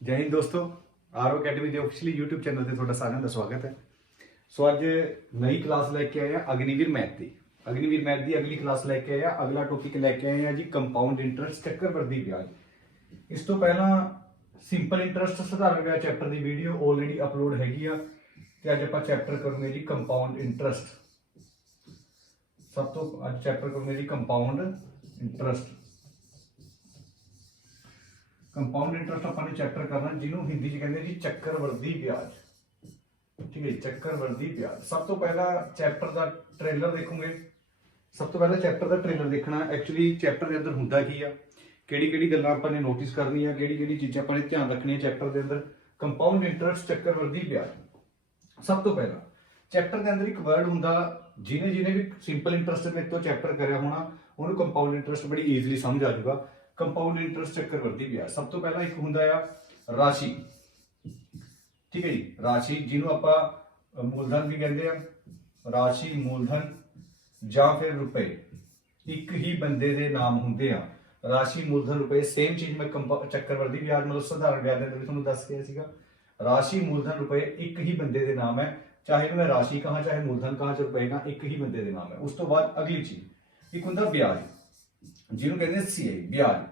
जय हिंद दोस्तों। Are academy के ऑफिशियली यूट्यूब चैनल से थोड़ा साਰਿਆਂ ਦਾ स्वागत है। सो अज नई क्लास लैके आए हैं अग्निवीर मैथ की। अग्निवीर मैथ की अगली क्लास लैके आए हैं। अगला टॉपिक लैके आए हैं जी कंपाउंड इंटरस्ट चक्रवर्ती ब्याज। इस तो पहला सिंपल इंटरस्ट साधारण ब्याज चैप्टर की वीडियो ऑलरेडी अपलोड हैगी आ ते अज आपां चैप्टर करूंगे जी कंपाउंड इंटरस्ट। सब तो अज चैप्टर करूंगे जी कंपाउंड इंटरस्ट। कंपाउंड इंटरस्ट अपने चैप्टर करना जिन्होंने हिंदी च कहते जी चक्रवर्ती ब्याज। ठीक है, चक्रवर्ती ब्याज। सब तो पहला चैप्टर का ट्रेलर देखोगे। सब तो पहला चैप्टर का ट्रेलर देखना। एक्चुअली चैप्टर के अंदर हुंदा की आ, किहड़ी गल्लां आपां ने नोटिस करनी है, किहड़ी चीज़ां आपां ने ध्यान रखनी है चैप्टर के अंदर। कंपाउंड इंटरस्ट चक्रवर्ती ब्याज। सब तो पहला चैप्टर के अंदर एक वर्ड हुंदा, जिन्हें भी सिंपल इंटरस्ट में तो चैप्टर कराया होना उन्होंने कंपाउंड इंटरस्ट बड़ी ईजिली समझ आ जाएगा। कंपाउंड इंटरस्ट चक्रवर्ती ब्याज। सब तो पहला एक हुंदा आ राशि। ठीक है जी, राशि जिन्हों आपां मूलधन भी कहते हैं। राशि मूलधन जां फिर रुपए एक ही बंदे दे नाम हुंदे आ। राशि मूलधन रुपए सेम चीज मैं चक्रवर्ती ब्याज मतलब साधारण ब्याज के अंदर तुहानूं दस दिया सीगा। राशि मूलधन रुपए एक ही बंदे दे नाम है, चाहे मैं राशि कहा चाहे मूलधन कहा चाहे रुपए कहा, एक ही बंदे दे नाम है। उस तो बाद अगली चीज एक हुंदा ब्याज, जिन्हों कहते सीआई ब्याज।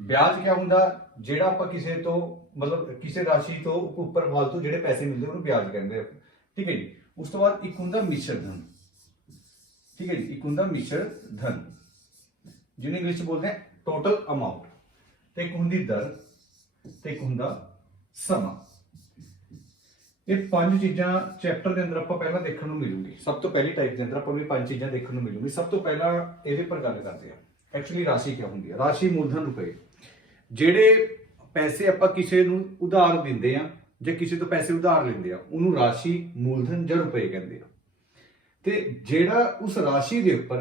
ब्याज क्या हुंदा, जेड़ा आपां किसी तो मतलब किसी राशि तो उपर फालतू जेडे पैसे मिलते उन्होंने ब्याज कहते हैं। ठीक है जी। उस तो बाद एक हुंदा मिश्र धन। ठीक है जी, एक हुंदा मिश्र धन जिन्हें इंग्लिश बोलते हैं टोटल अमाउंट। ते एक हुंदी दर ते एक हुंदा समा। ये पांच चीज़ां चैप्टर के अंदर आपां पहला देखने को मिलूगी। सब तो पहली टाइप के अंदर आपां भी पांच चीज़ां देखने को मिलूगी। सब तो पहला ये पर गल करते हैं एक्चुअली राशि क्या होंगी है। राशि मूलधन रुपए जेडे पैसे आपां किसी नूं उधार दिंदे आ जे किसी तो पैसे उधार लेंदे आ उन्होंने राशि मूलधन जां रुपए कहते हैं। ते जेड़ा उस राशि के उपर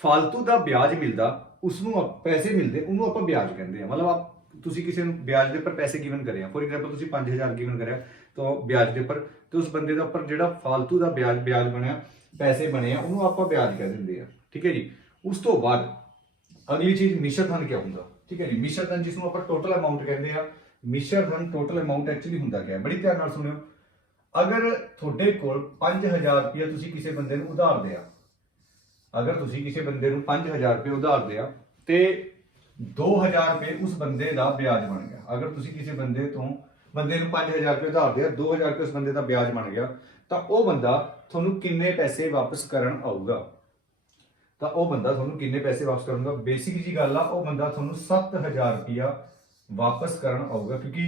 फालतू का ब्याज मिलता उसनों पैसे मिलते उन्होंने आपां ब्याज कहते हैं। मतलब आप तुसी किसी ब्याज के उपर पैसे गिवन करे, फॉर एग्जाम्पल तुसी 5000 गिवन करे तो ब्याज के उपर तो उस बंदे के उपर जो फालतू का ब्याज बनया पैसे बने उन्होंने आपां ब्याज कह देंगे हैं। ठीक है जी। उस तो बाद अगली चीज मिश्र धन क्या होंगे। ठीक है जी, मिश्र धन जिसनों आपां टोटल अमाउंट कहते हैं। मिश्र धन टोटल अमाउंट एक्चुअली हुंदा क्या है, बड़ी ध्यान नाल सुनियो। अगर तुहाडे कोल 5000 रुपया तुसी किसी बंदे नूं उधार दिया, अगर तुसी किसी बंदे नूं 5000 रुपये उधार दिया ते 2000 रुपये उस बंदे का ब्याज बन गया। अगर तुसी किसी बंदे तो बंदे नूं 5000 रुपये उधार दिया, 2000 रुपये उस बंदे का ब्याज बन गया, तो वह बंदा तुहानूं किन्ने पैसे वापस करन आऊगा। तो वह बंदा तुहानूं किन्ने पैसे वापस करूंगा। बेसिक जी गल आ, वह बंदा तुहानूं 7000 रुपया वापस करन आऊगा, क्योंकि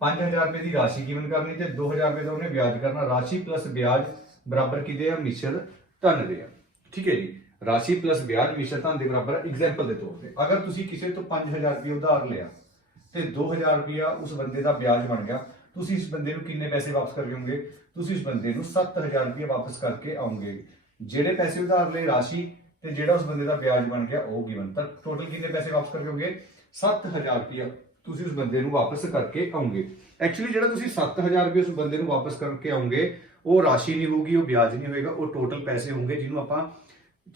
5000 रुपये की राशि गिवन करनी ते 2000 रुपये का उन्हें ब्याज करना। राशि प्लस ब्याज बराबर किदे आ, मिश्र धन दे आ। ठीक है जी, राशि प्लस ब्याज मिश्र धन के बराबर। एग्जाम्पल के तौर पर अगर तुसी किसी तो 5000 रुपये उधार लिया तो 2000 रुपया उस बंदे का ब्याज बन गया, तुसी इस बंदे नूं किन्ने पैसे वापस करके आओगे, तुसी इस बंदे नूं 7000 रुपये वापस करके आओगे। जेडे पैसे उधार ले राशि ते जेड़ा उस बंदे का ब्याज बन गया वो गिवन, तक टोटल किन्ने पैसे वापस करके आओगे 7000 रुपया तुसी उस बंदे नूं वापस करके आओगे। एक्चुअली जेड़ा तुसी 7000 रुपये उस बंदे नूं वापस करके आओगे वो राशि नहीं होगी, वो ब्याज नहीं होगा, वो टोटल पैसे होंगे जिन्हों आपां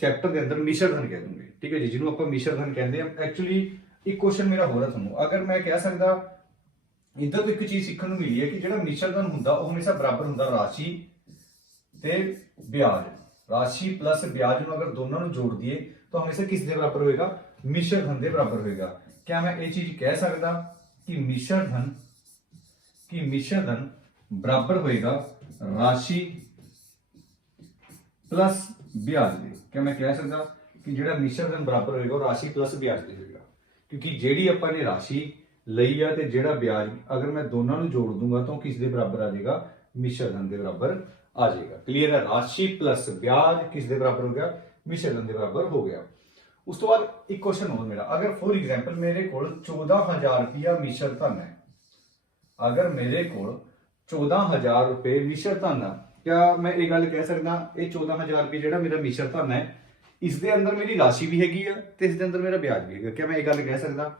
चैप्टर के अंदर मिश्र धन कह दूंगे। ठीक है जी, जिन्हों आपां मिश्र धन कहते हैं। एक्चुअली एक क्वेश्चन मेरा हो रहा थोनों, अगर मैं कह सकता इधर तो एक चीज सीखने को मिली है कि जो मिश्र धन होंदा वो हमेशा बराबर होंदा राशि ते ब्याज। राशि प्लस ब्याज नूं अगर दोनों नूं जोड़ दिए तो हमेशा किस दे बराबर होएगा, मिश्र धन के बराबर होएगा। क्या मैं ये चीज कह सकता कि मिश्र धन बराबर होएगा राशि प्लस ब्याज दे। क्या मैं कह सकता कि जो मिश्र धन बराबर होएगा वो राशि प्लस ब्याज दे होएगा, क्योंकि जेड़ी आपां ने राशि लई है ते जेड़ा ब्याज अगर मैं दोनों नूं जोड़ दूंगा तो किस दे बराबर आ जाएगा, मिश्र धन के बराबर आ जाएगा। क्लियर है, राशि प्लस ब्याज किस दे बराबर हो गया, मिश्र धन के बराबर हो गया। उस तो बाद एक क्वेश्चन हो मेरा, अगर फॉर एग्जाम्पल मेरे को 14000 रुपया मिश्र धन है, अगर मेरे को 14000 रुपये मिश्र धन है, क्या मैं ये गल कह सकता ये 14000 रुपये जो मेरा मिश्र धन है इसके अंदर मेरी राशि भी हैगी है तो इसके अंदर मेरा ब्याज भी है। क्या मैं ये गल कह सकता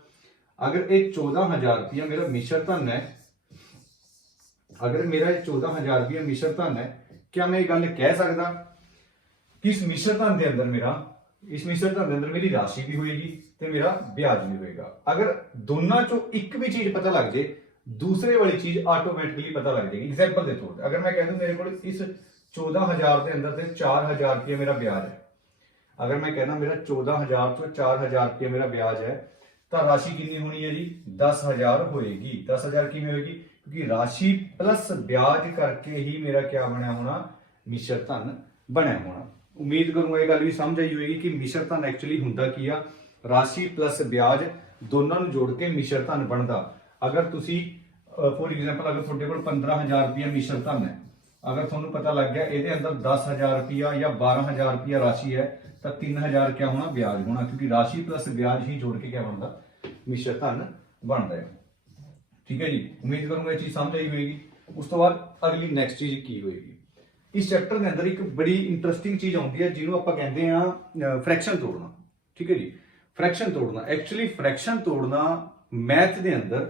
अगर ये 14000 रुपया मेरा मिश्र धन है, अगर मेरा 14000 रुपया मिश्र धन है, क्या मैं ये गल कह सकता कि इस मिश्र धन के अंदर मेरी राशि भी होएगी तो मेरा ब्याज भी होएगा। अगर दोनों चो एक भी चीज पता लग जाए, दूसरे वाली चीज ऑटोमेटिकली पता लग जाएगी। एग्जाम्पल दे तौर अगर मैं कह दूं मेरे को इस 14,000 के अंदर से 4,000 रुपये मेरा ब्याज है, अगर मैं कहना मेरा 14,000 तो 4,000 रुपये मेरा ब्याज है, तो राशि कितनी होनी है जी 10,000 होएगी। 10,000 की होएगी क्योंकि राशि प्लस ब्याज करके ही मेरा क्या बनया होना, मिश्र धन बनया होना। उम्मीद करूंगा ये गल भी समझ आई होगी कि मिश्र धन एक्चुअली हुंदा की आ, राशि प्लस ब्याज दोनों ਨੂੰ जोड़ के मिश्र धन बनता। अगर तुसी फॉर एग्जांपल अगर ਤੁਹਾਡੇ ਕੋਲ 15,000 रुपया मिश्र धन है, अगर ਤੁਹਾਨੂੰ पता लग गया ਇਹਦੇ अंदर 10,000 रुपया या 12,000 रुपया राशि है, तो 3,000 क्या होना, ब्याज होना, क्योंकि राशि प्लस ब्याज ही जोड़ के क्या बनता, मिश्र धन बनता है। ठीक है जी, उम्मीद करूंगा ये चीज समझ आई होगी। उस तो बाद अगली नेक्स्ट चीज की होगी, इस चैप्टर के अंदर एक बड़ी इंटरेस्टिंग चीज आती है जिन्होंने आप कहते हैं फ्रैक्शन तोड़ना। ठीक है जी, फ्रैक्शन तोड़ना, एक्चुअली फ्रैक्शन तोड़ना मैथ के अंदर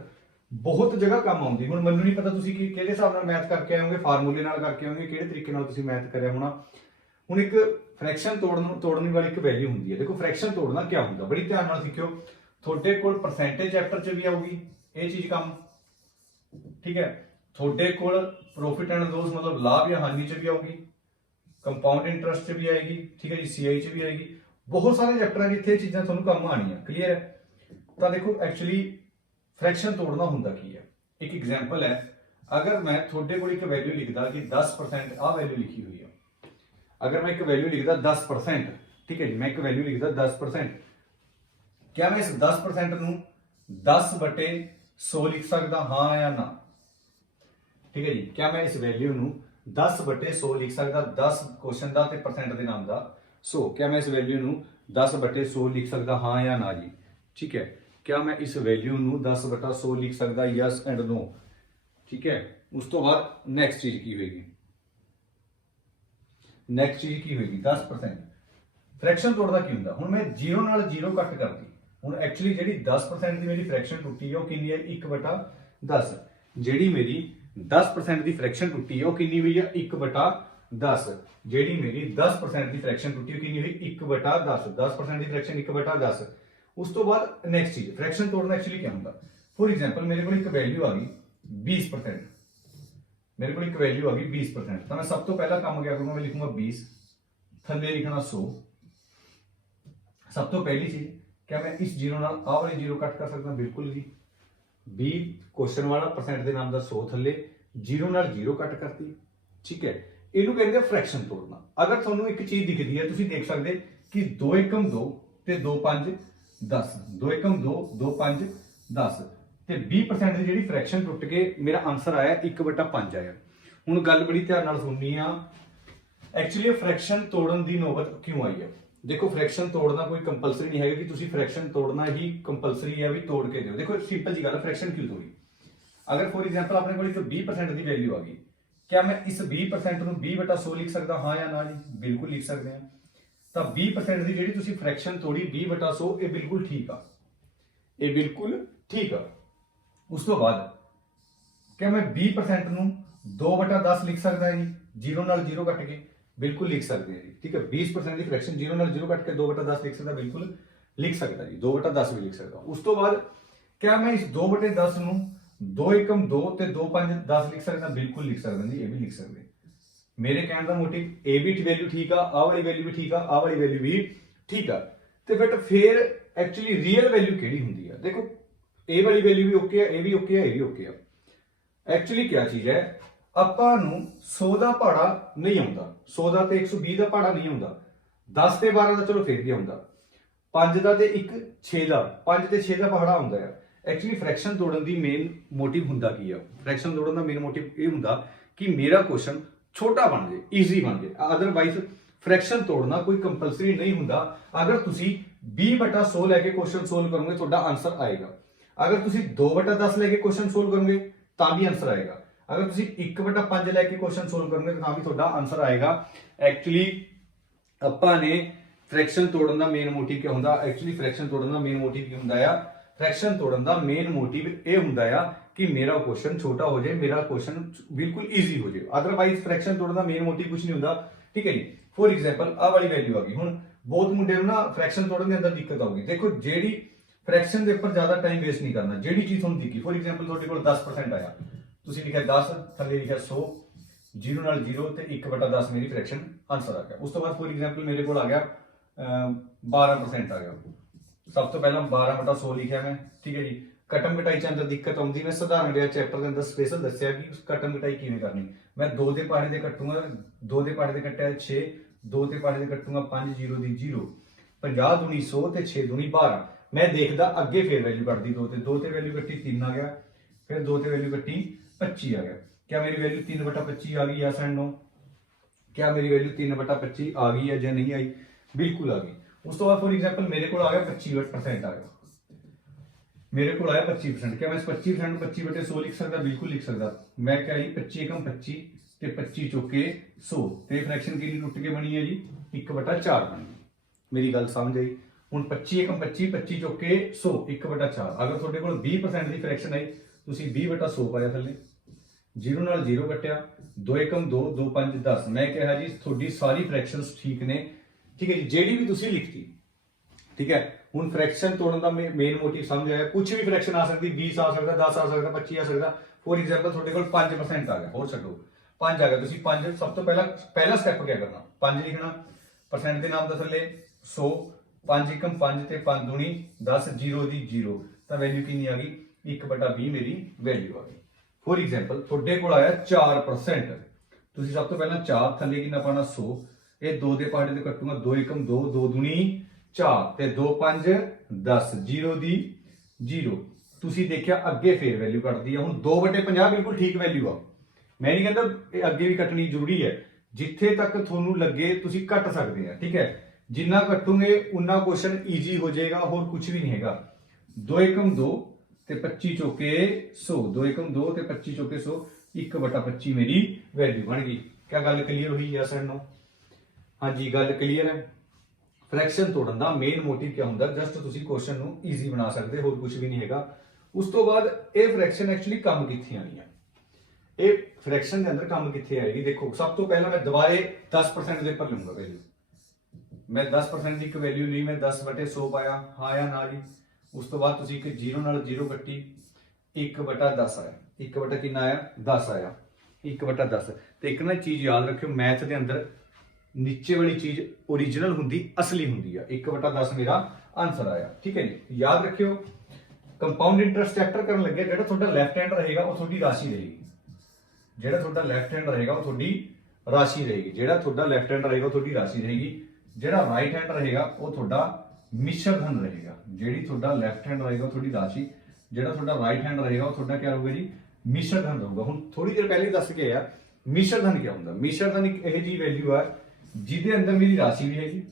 बहुत जगह काम आती। हुण मैनूं नहीं पता तुसीं किहड़े हिसाब नाल मैथ करके आए होगे, फार्मूले नाल करके आए होगे, किहड़े तरीके नाल तुसीं मैथ करिया होना। हुण एक फ्रैक्शन तोड़ने वाली एक वैल्यू हुंदी है। देखो फ्रैक्शन तोड़ना क्या हुंदा, बड़ी ध्यान नाल सिक्खियो। तुहाडे कोल परसेंटेज चैप्टर च भी आऊगी ये चीज काम, ठीक है। तुहाडे कोल प्रॉफिट एंड लॉस मतलब लाभ या हानि च भी आऊगी, कंपाउंड इंटरस्ट च भी आएगी, ठीक है जी, सीआई च भी आएगी। बहुत सारे चैप्टर जिथे चीज़ां तुहानूं काम आनियां, क्लीयर है। तो देखो एक्चुअली फ्रैक्शन तोड़ना हुंदा की है। एक एग्जाम्पल है, अगर मैं थोड़े को एक वैल्यू लिखता कि 10% आ वैल्यू लिखी हुई है, अगर मैं एक वैल्यू लिखता 10%, ठीक है जी, मैं एक वैल्यू लिखता 10%, क्या मैं इस 10% नूं 10/100 लिख सकता, हाँ या ना? ठीक है जी, क्या मैं इस वैल्यू नूं 10/100 लिख सकता, 10 क्वेश्चन का ते परसेंट के नाम का 100, क्या मैं इस वैल्यू नूं 10/100 लिख सकता, हाँ या ना जी? ठीक है, क्या मैं इस वैल्यू नूं 10/100 लिख सकता, यस एंड नो? ठीक है। उस तो बाद नेक्स्ट चीज की होगी, नेक्स्ट चीज की होगी 10%। फ्रैक्शन तोड़ना की हुंदा, हुण मैं 0 नाल 0 कट करती, हुण एक्चुअली जिहड़ी 10% दी मेरी फ्रैक्शन टुटी है वो कितनी है, 1/10। जिहड़ी मेरी 10% दी फ्रैक्शन टुटी है वो कितनी हुई है, 1/10। जिहड़ी मेरी 10% दी फ्रैक्शन टुटी है कितनी हुई, 1/10। 10% दी फ्रैक्शन 1/10। उस तो बाद नेक्स्ट चीज फ्रैक्शन तोड़ना एक्चुअली क्या होता। फॉर एग्जांपल मेरे को एक वैल्यू आ गई 20%, मेरे को एक वैल्यू आ गई 20%, तो मैं सब तो पहला काम क्या करूंगा, मैं लिखूंगा 20, थल्ले लिखना 100। सब तो पहली चीज, क्या मैं इस 0 नाल आ वाली 0 कट कर सकता, बिल्कुल जी। 20 क्वेश्चन वाला परसेंट के नाम का 100 थल्ले 0 नाल 0 कट करती, ठीक है। इनू कहते फ्रैक्शन तोड़ना। अगर तुहानू एक चीज दिखती है, तुसीं देख सकते कि 2 एकम 2 ते 2 5 10, 2 एकम 2 2 5 10 ਤੇ 20% ਦੀ ਜਿਹੜੀ फ्रैक्शन टुट के मेरा आंसर आया 1/5 आया। ਹੁਣ ਗੱਲ बड़ी ध्यान नाल सुननी आ, एक्चुअली फ्रैक्शन तोड़न की नौबत क्यों आई है। देखो फ्रैक्शन तोड़ना कोई कंपलसरी नहीं है कि तुसीं फ्रैक्शन तोड़ना ही कंपलसरी है भी तोड़ के दो। देखो सिंपल जी गल, फ्रैक्शन क्यों तोड़ी। अगर फॉर एग्जांपल अपने को एक 20% की वैल्यू आ गई, क्या मैं इस 20% ਨੂੰ 20/100 लिख सकता, हाँ या ना जी? बिल्कुल लिख सकते हैं। तो 20% की जी तुसीं फ्रैक्शन तोड़ी 20/100, ये बिल्कुल ठीक आ, ये बिल्कुल ठीक आ। उस तो बाद क्या मैं 20% ਨੂੰ 2/10 लिख सकता है जी, 0 नाल 0 कट के? बिल्कुल लिख सकते हैं जी, ठीक है। 20% की फ्रैक्शन 0 नाल 0 कट के 2/10 लिख सकता, बिल्कुल लिख सकता जी, 2/10 भी लिख सकता। उस तो बाद क्या मैं इस 2/10 ਨੂੰ 2 एकम 2 ते 2 5 10 लिख सकता, बिल्कुल लिख सकता जी, ये भी लिख सकते। मेरे कहने का मोटिव ए भी वैल्यू ठीक आ, आ वाली वैल्यू भी ठीक आ, आ वाली वैल्यू भी ठीक आ, ते बट फिर एक्चुअली रियल वैल्यू केड़ी हुंदी है। देखो ए वाली वैल्यू भी ओके है, ए भी ओके है, ए भी ओके है। एक्चुअली क्या चीज है, ਆਪਾਂ ਨੂੰ 100 ਦਾ ਭਾੜਾ ਨਹੀਂ ਆਉਂਦਾ, 100 ਦਾ ਤੇ 120 ਦਾ ਭਾੜਾ ਨਹੀਂ ਆਉਂਦਾ, 10 ਤੇ 12 ਦਾ ਚਲੋ ਫਿਰ ਵੀ ਆਉਂਦਾ, 5 ਦਾ ਤੇ 1 6 ਦਾ, 5 ਤੇ 6 ਦਾ ਭਾੜਾ ਆਉਂਦਾ ਹੈ। एक्चुअली फ्रैक्शन तोड़न की मेन मोटिव हुंदा की है, फ्रैक्शन तोड़न का मेन मोटिव ये हुंदा कि मेरा क्वेश्चन छोटा बन जाए, ईजी बन जाए। अदरवाइज फ्रैक्शन तोड़ना कोई कंपलसरी नहीं हुंदा। अगर तुसी 20/100 लैके क्वेश्चन सोल्व करोगे तुहाडा आंसर आएगा, अगर तुसी 2/10 लैके क्वेश्चन सोल्व करोगे तां भी आंसर आएगा, अगर तुसी 1/5 लैके क्वेश्चन सोल्व करोगे तां भी तुहाडा आंसर आएगा। एक्चुअली आपां ने फ्रैक्शन तोड़न का मेन मोटिव क्या हुंदा, एक्चुअली फ्रैक्शन तोड़न का मेन मोटिव की हुंदा है, फ्रैक्शन तोड़न का मेन मोटिव यह हुंदा है कि मेरा क्वेश्चन छोटा हो जाए, मेरा क्वेश्चन बिल्कुल ईजी हो जाए। अदरवाइज फ्रैक्शन तोड़न का मेन मोटिव कुछ नहीं हुंदा, ठीक है जी। फॉर एग्जांपल आ वाली वैल्यू आ गई, हुण बहुत मुंडे नूं ना फ्रैक्शन तोड़न दे अंदर दिक्कत आउगी। देखो जेड़ी फ्रैक्शन के उपर ज्यादा टाइम वेस्ट नहीं करना। ਜਿਹੜੀ चीज ਤੁਹਾਨੂੰ दिखी फॉर एग्जांपल ਤੁਹਾਡੇ ਕੋਲ 10% आया, ਤੁਸੀਂ लिखा 10 थले लिखा 100, 0 ਨਾਲ 0 ਤੇ 1/10 ਮੇਰੀ फ्रैक्शन आंसर आ गया। उस तो बाद फॉर एग्जांपल मेरे को आ गया 12% आ गया। सब तो पहला 12/100 लिखा मैं, ठीक है जी। कटम कटाई च अंदर दिक्कत आती, मैं सधारण जिहा चैप्टर के अंदर स्पेशल दसिया कि कटम कटाई किवें करनी। मैं 2 ਦੇ ਪਹਾੜੇ ਦੇ ਕੱਟੂਗਾ, 2 ਦੇ ਪਹਾੜੇ ਦੇ ਕੱਟਿਆ 6, 2 ਦੇ ਪਹਾੜੇ ਦੇ ਕੱਟੂਗਾ 5, 0 ਦੀ 0, 50 दूनी 100 ਤੇ 6 दूनी 12। मैं देखदा अगे फिर वैल्यू कटदी 2 ते 2 ते वैल्यू कट्टी 3 आ गया, फिर 2 ते वैल्यू कट्टी 25 आ गया। क्या मेरी वैल्यू 3/25 आ गई? Yes and no. क्या मेरी वैल्यू 3/25 आ गई है या नहीं आई? बिल्कुल आ गई। उस तो बाद फॉर एग्जांपल मेरे को आ गया 25% आ गया, मेरे को आया 25%। क्या मैं इस 25% 25/100 लिख सकता? बिल्कुल लिख सकता। मैं क्या जी 25 एकम 25 ਤੇ 25 ਚੁੱਕੇ 100 ਤੇ ਫ੍ਰੈਕਸ਼ਨ ਕਿੰਨੀ ਟੁੱਟ ਕੇ ਬਣੀ ਹੈ ਜੀ? 1/4 ਬਣੀ। ਮੇਰੀ ਗੱਲ ਸਮਝ ਆਈ? ਹੁਣ 25 एकम 25, 25 ਚੁੱਕੇ 100, 1/4। ਅਗਰ ਤੁਹਾਡੇ ਕੋਲ 20% ਦੀ ਫ੍ਰੈਕਸ਼ਨ ਆਈ, ਤੁਸੀਂ 20/100 ਪਾਇਆ ਥੱਲੇ, 0 ਨਾਲ 0 ਕੱਟਿਆ, 2 एकम 2, 2 5 10। ਮੈਂ ਕਿਹਾ ਜੀ ਤੁਹਾਡੀ ਸਾਰੀ ਫ੍ਰੈਕਸ਼ਨਸ ਠੀਕ ਨੇ, ਠੀਕ ਹੈ ਜੀ, ਜਿਹੜੀ ਵੀ ਤੁਸੀਂ ਲਿਖਤੀ, ਠੀਕ ਹੈ। ਹੁਣ ਫ੍ਰੈਕਸ਼ਨ ਤੋੜਨ ਦਾ ਮੇਨ ਮੋਟਿਵ ਸਮਝ ਆਇਆ? ਕੁਝ ਵੀ ਫ੍ਰੈਕਸ਼ਨ ਆ ਸਕਦੀ, 20 ਆ ਸਕਦਾ, 10 ਆ ਸਕਦਾ, 25 ਆ ਸਕਦਾ। ਫੋਰ ਐਗਜ਼ਾਮਪਲ ਤੁਹਾਡੇ ਕੋਲ 5% ਆ ਗਿਆ, ਹੋਰ ਛੱਡੋ 5 ਆ ਗਿਆ, ਤੁਸੀਂ 5 ਸਭ ਤੋਂ ਪਹਿਲਾ ਸਟੈਪ ਕੀ ਕਰਨਾ? 5 ਲਿਖਣਾ, ਪਰਸੈਂਟ ਦੇ ਨਾਮ ਦਾ ਥੱਲੇ 100, 5 एकम 5 ਤੇ 5 दूनी 10, 0 ਦੀ 0, ਤਾਂ ਵੈਲਿਊ ਕਿੰਨੀ ਆ ਗਈ? 1/20 ਮੇਰੀ ਵੈਲਿਊ ਆ ਗਈ। ਫੋਰ ਐਗਜ਼ਾਮਪਲ ਤੁਹਾਡੇ ਕੋਲ ਆਇਆ 4%, ਤੁਸੀਂ ਸਭ ਤੋਂ ਪਹਿਲਾਂ 4 ਥੱਲੇ ਕਿੰਨਾ ਪਾਣਾ? 100, ਇਹ 2 ਦੇ ਪਹਾੜੇ ਤੇ ਕੱਟੂਗਾ, 2 एकम 2, 2 दूनी 4 ਤੇ 2 5 10, 0 ਦੀ 0। ਤੁਸੀਂ ਦੇਖਿਆ ਅੱਗੇ ਫੇਰ ਵੈਲਿਊ ਕੱਟਦੀ ਆ। ਹੁਣ 2/50 ਬਿਲਕੁਲ ਠੀਕ ਵੈਲਿਊ ਆ। ਮੈਂ ਨਹੀਂ ਕਹਿੰਦਾ ਇਹ ਅੱਗੇ ਵੀ ਕੱਟਣੀ ਜ਼ਰੂਰੀ ਹੈ, ਜਿੱਥੇ ਤੱਕ ਤੁਹਾਨੂੰ ਲੱਗੇ ਤੁਸੀਂ ਕੱਟ ਸਕਦੇ ਆ, ਠੀਕ ਹੈ। ਜਿੰਨਾ ਕੱਟੂਗੇ ਉਨਾ ਕੁਐਸਚਨ ਈਜ਼ੀ ਹੋ ਜਾਏਗਾ, ਹੋਰ ਕੁਝ ਵੀ ਨਹੀਂ ਹੈਗਾ। 2 एकम 2 ਤੇ 25 ਚੁੱਕੇ 100, 2 एकम 2 ਤੇ 25 ਚੁੱਕੇ 100, 1/25 ਮੇਰੀ ਵੈਲਿਊ ਬਣ ਗਈ। क्या ਗੱਲ ਕਲੀਅਰ ਹੋਈ? Yes and no? ਹਾਂਜੀ ਗੱਲ ਕਲੀਅਰ ਹੈ। ਫ੍ਰੈਕਸ਼ਨ ਤੋੜਨ ਦਾ ਮੇਨ ਮੋਟਿਵ ਕੀ ਹੁੰਦਾ? ਜਸਟ ਤੁਸੀਂ ਕੁਐਸਚਨ ਨੂੰ ਈਜ਼ੀ ਬਣਾ ਸਕਦੇ, ਹੋਰ ਕੁਝ ਵੀ ਨਹੀਂ ਹੈਗਾ। ਉਸ ਤੋਂ ਬਾਅਦ ਇਹ ਫ੍ਰੈਕਸ਼ਨ ਐਕਚੁਅਲੀ ਕੰਮ ਕਿੱਥੇ ਆਣੀ ਹੈ? ਇਹ ਫ੍ਰੈਕਸ਼ਨ ਦੇ ਅੰਦਰ ਕੰਮ ਕਿੱਥੇ ਆਏਗੀ? ਦੇਖੋ ਸਭ ਤੋਂ ਪਹਿਲਾਂ ਮੈਂ ਦੁਬਾਰੇ 10% ਦੇ ਉੱਪਰ ਲਊਂਗਾ ਵੈਲਿਊ। मैं 10% ਦੀ ਇੱਕ ਵੈਲਿਊ ਲਈ, ਮੈਂ 10/100 ਪਾਇਆ, ਹਾਂ ਜਾਂ ਨਾ ਜੀ। ਉਸ ਤੋਂ ਬਾਅਦ ਤੁਸੀਂ ਇੱਕ 0 ਨਾਲ 0 ਕੱਟੀ, 1/10 ਆਇਆ, 1 ਕਿੰਨਾ ਆਇਆ? 10 ਆਇਆ, 1/10। ਤੇ ਇੱਕ ਨਾ ਚੀਜ਼ ਯਾਦ ਰੱਖਿਓ, ਮੈਥ ਦੇ ਅੰਦਰ ਨੀਚੇ ਵਾਲੀ ਚੀਜ਼ ओरिजिनल ਹੁੰਦੀ, ਅਸਲੀ ਹੁੰਦੀ ਆ। 1/10 ਮੇਰਾ ਆਨਸਰ ਆਇਆ, ਠੀਕ ਹੈ ਜੀ। ਯਾਦ ਰੱਖਿਓ ਕੰਪਾਊਂਡ ਇੰਟਰਸਟ ਚੈਪਟਰ ਕਰਨ ਲੱਗਿਆ, ਜਿਹੜਾ ਤੁਹਾਡਾ ਲੈਫਟ ਹੈਂਡ ਰਹੇਗਾ ਉਹ ਤੁਹਾਡੀ ਰਾਸ਼ੀ ਰਹੇਗੀ। ਜਿਹੜਾ ਤੁਹਾਡਾ ਲੈਫਟ ਹੈਂਡ ਰਹੇਗਾ ਉਹ ਤੁਹਾਡੀ ਰਾਸ਼ੀ ਰਹੇਗੀ। ਜਿਹੜਾ ਤੁਹਾਡਾ ਲੈਫਟ ਹੈਂਡ ਰਹੇਗਾ ਉਹ ਤੁਹਾਡੀ ਰਾਸ਼ੀ ਰਹੇਗੀ। ਜਿਹੜਾ ਰਾਈਟ ਹੈਂਡ ਰਹੇਗਾ ਉਹ ਤੁਹਾਡਾ ਮਿਸ਼ਰ ਧਨ ਰਹੇਗਾ। ਜਿਹੜੀ ਤੁਹਾਡਾ ਲੈਫਟ ਹੈਂਡ ਰਹੇਗਾ ਉਹ ਤੁਹਾਡੀ ਰਾਸ਼ੀ, ਜਿਹੜਾ ਤੁਹਾਡਾ ਰਾਈਟ ਹੈਂਡ ਰਹੇਗਾ ਉਹ ਤੁਹਾਡਾ ਕੀ ਰਹੂਗਾ ਜੀ? ਮਿਸ਼ਰ ਧਨ ਰਹੂਗਾ। ਹੁਣ ਥੋੜੀ ਦੇਰ ਪਹਿਲੇ ਦੱਸ ਕੇ ਆ ਮਿਸ਼ਰ ਧਨ ਕੀ ਹੁੰਦਾ। ਮਿਸ਼ਰ ਧਨ ਇੱਕ ਇਹ ਜੀ ਵੈਲਿਊ ਆ ਜਿਹਦੇ ਅੰਦਰ ਮੇਰੀ ਰਾਸ਼ੀ ਵੀ ਹੈਗੀ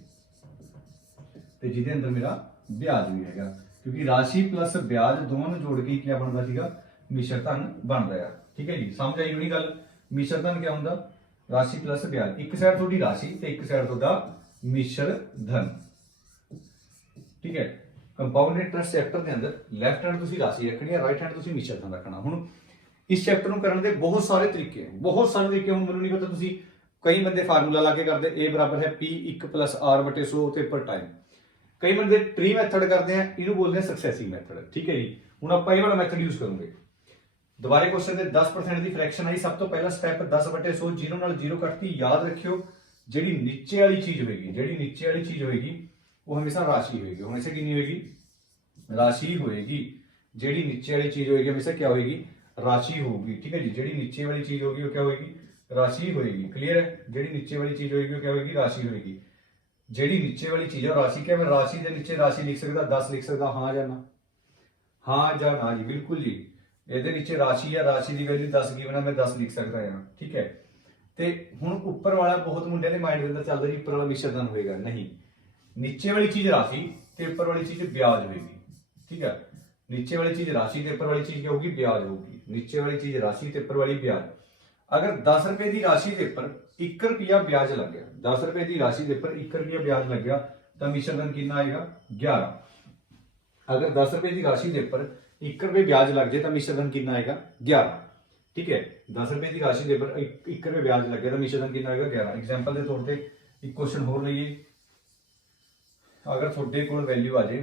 ਤੇ ਜਿਹਦੇ ਅੰਦਰ ਮੇਰਾ ਵਿਆਜ ਵੀ ਹੈਗਾ, ਕਿਉਂਕਿ ਰਾਸ਼ੀ ਪਲੱਸ ਵਿਆਜ ਦੋਵਾਂ ਨੂੰ ਜੋੜ ਕੇ ਕੀ ਬਣਦਾ ਸੀਗਾ? ਮਿਸ਼ਰ ਧਨ ਬਣਦਾ ਆ, ਠੀਕ ਹੈ ਜੀ। ਸਮਝ ਆਈ ਹੋਣੀ ਗੱਲ? ਮਿਸ਼ਰ ਧਨ ਕੀ ਹੁੰਦਾ? ਰਾਸ਼ੀ ਪਲੱਸ ਵਿਆਜ। ਇੱਕ ਸਾਈਡ ਤੁਹਾਡੀ ਰਾਸ਼ੀ ਤੇ ਇੱਕ ਸਾਈਡ ਤੁਹਾਡਾ मिश्र धन, ठीक है। कंपाउंड इंटरेस्ट चैप्टर के अंदर लैफ्ट हैंड तुसी राशि रखनी है, राइट हैंड तुसी मिश्र धन रखना। हुण इस चैप्टर ਨੂੰ ਕਰਨ ਦੇ ਬਹੁਤ ਸਾਰੇ ਤਰੀਕੇ ਹਨ, ਬਹੁਤ ਸਾਰੇ ਤਰੀਕੇ। ਹੁਣ ਮੈਨੂੰ ਨਹੀਂ ਪਤਾ ਤੁਸੀਂ ਕਈ ਬੰਦੇ ਫਾਰਮੂਲਾ ਲਾ ਕੇ ਕਰਦੇ, a ਬਰਾਬਰ ਹੈ p 1 + r/100 ਤੇ ਪਰ ਟਾਈਮ। ਕਈ ਬੰਦੇ ਟਰੀ ਮੈਥਡ ਕਰਦੇ ਆ, ਇਹਨੂੰ ਬੋਲਦੇ ਆ ਸਕਸੈਸਿਵ ਮੈਥਡ, ਠੀਕ ਹੈ ਜੀ। ਹੁਣ ਆਪਾਂ ਇਹ ਵਾਲਾ ਮੈਥਡ ਯੂਜ਼ ਕਰਾਂਗੇ। ਦੁਬਾਰੇ ਕੁਐਸਚਨ ਦੇ 10% ਦੀ ਫ੍ਰੈਕਸ਼ਨ ਆਈ, ਸਭ ਤੋਂ ਪਹਿਲਾ ਸਟੈਪ 10/100, 0 ਨਾਲ 0 ਕੱਟਤੀ। ਯਾਦ ਰੱਖਿਓ ਜਿਹੜੀ ਨੀਚੇ ਵਾਲੀ ਚੀਜ਼ ਹੋਏਗੀ, ਜਿਹੜੀ ਨੀਚੇ ਵਾਲੀ ਚੀਜ਼ ਹੋਏਗੀ ਉਹ ਹਮੇਸ਼ਾ ਰਾਸ਼ੀ ਹੋਏਗੀ। ਹਮੇਸ਼ਾ ਕਿੰਨੀ ਹੋਏਗੀ? ਰਾਸ਼ੀ ਹੋਏਗੀ। ਜਿਹੜੀ ਨੀਚੇ ਵਾਲੀ ਚੀਜ਼ ਹੋਏਗੀ ਹਮੇਸ਼ਾ ਕੀ ਹੋਏਗੀ? ਰਾਸ਼ੀ ਹੋਊਗੀ, ਠੀਕ ਹੈ ਜੀ। ਜਿਹੜੀ ਨੀਚੇ ਵਾਲੀ ਚੀਜ਼ ਹੋਗੀ ਉਹ ਕੀ ਹੋਏਗੀ? ਰਾਸ਼ੀ ਹੋਏਗੀ। ਕਲੀਅਰ ਹੈ? ਜਿਹੜੀ ਨੀਚੇ ਵਾਲੀ ਚੀਜ਼ ਹੋਏਗੀ ਉਹ ਕੀ ਹੋਏਗੀ? ਰਾਸ਼ੀ ਹੋਏਗੀ। ਜਿਹੜੀ ਨੀਚੇ ਵਾਲੀ ਚੀਜ਼ ਹੈ ਰਾਸ਼ੀ ਕੀ ਹੈ? ਮੈਂ ਰਾਸ਼ੀ ਦੇ ਨੀਚੇ ਰਾਸ਼ੀ ਲਿਖ ਸਕਦਾ, 10 ਲਿਖ ਸਕਦਾ, ਹਾਂ ਜਾਂ ਨਾ? ਹਾਂ ਜਾਂ ਨਾ ਜੀ? ਬਿਲਕੁਲ ਜੀ। ਇਹਦੇ ਨੀਚੇ ਰਾਸ਼ੀ ਹੈ, ਰਾਸ਼ੀ ਦੀ ਵੈਲਿਊ 10 ਗਿਵਨ ਹੈ, ਮੈਂ 10 ਲਿਖ ਸਕਦਾ ਹਾਂ, ਠੀਕ ਹੈ। ਤੇ ਹੁਣ ਉੱਪਰ ਵਾਲਾ ਬਹੁਤ ਮੁੰਡਿਆਂ ਦੇ ਮਾਈਂਡ ਦੇ ਅੰਦਰ ਚੱਲਦਾ ਜੀ ਉੱਪਰ ਵਾਲਾ ਮਿਸ਼ਰ ਧਨ ਹੋਏਗਾ। ਨਹੀਂ, ਨੀਚੇ ਵਾਲੀ ਚੀਜ਼ ਰਾਸ਼ੀ ਤੇ ਉੱਪਰ ਵਾਲੀ ਚੀਜ਼ ਵਿਆਜ ਹੋਏਗੀ, ਠੀਕ ਹੈ। नीचे वाली चीज राशि ते ऊपर वाली चीज क्या होगी? ब्याज होगी। नीचे वाली चीज राशि ते ऊपर वाली ब्याज। अगर 10 रुपए की राशि के ऊपर 1 रुपया ब्याज लग गया, 10 रुपए की राशि के ऊपर 1 रुपया ब्याज लग गया तो मिश्र धन कितना आएगा? 11। अगर 10 रुपए की राशि के ऊपर 1 रुपये ब्याज लग जाए तो मिश्र धन कितना आएगा? 11। ठीक है, 10 रुपए की राशि के ऊपर 1 रुपये ब्याज लग गया तो मिश्र धन कितना आएगा? 11। एग्जाम्पल के तौर पर एक क्वेश्चन होर लईए। अगर थोड़े कोल वैल्यू आ जाए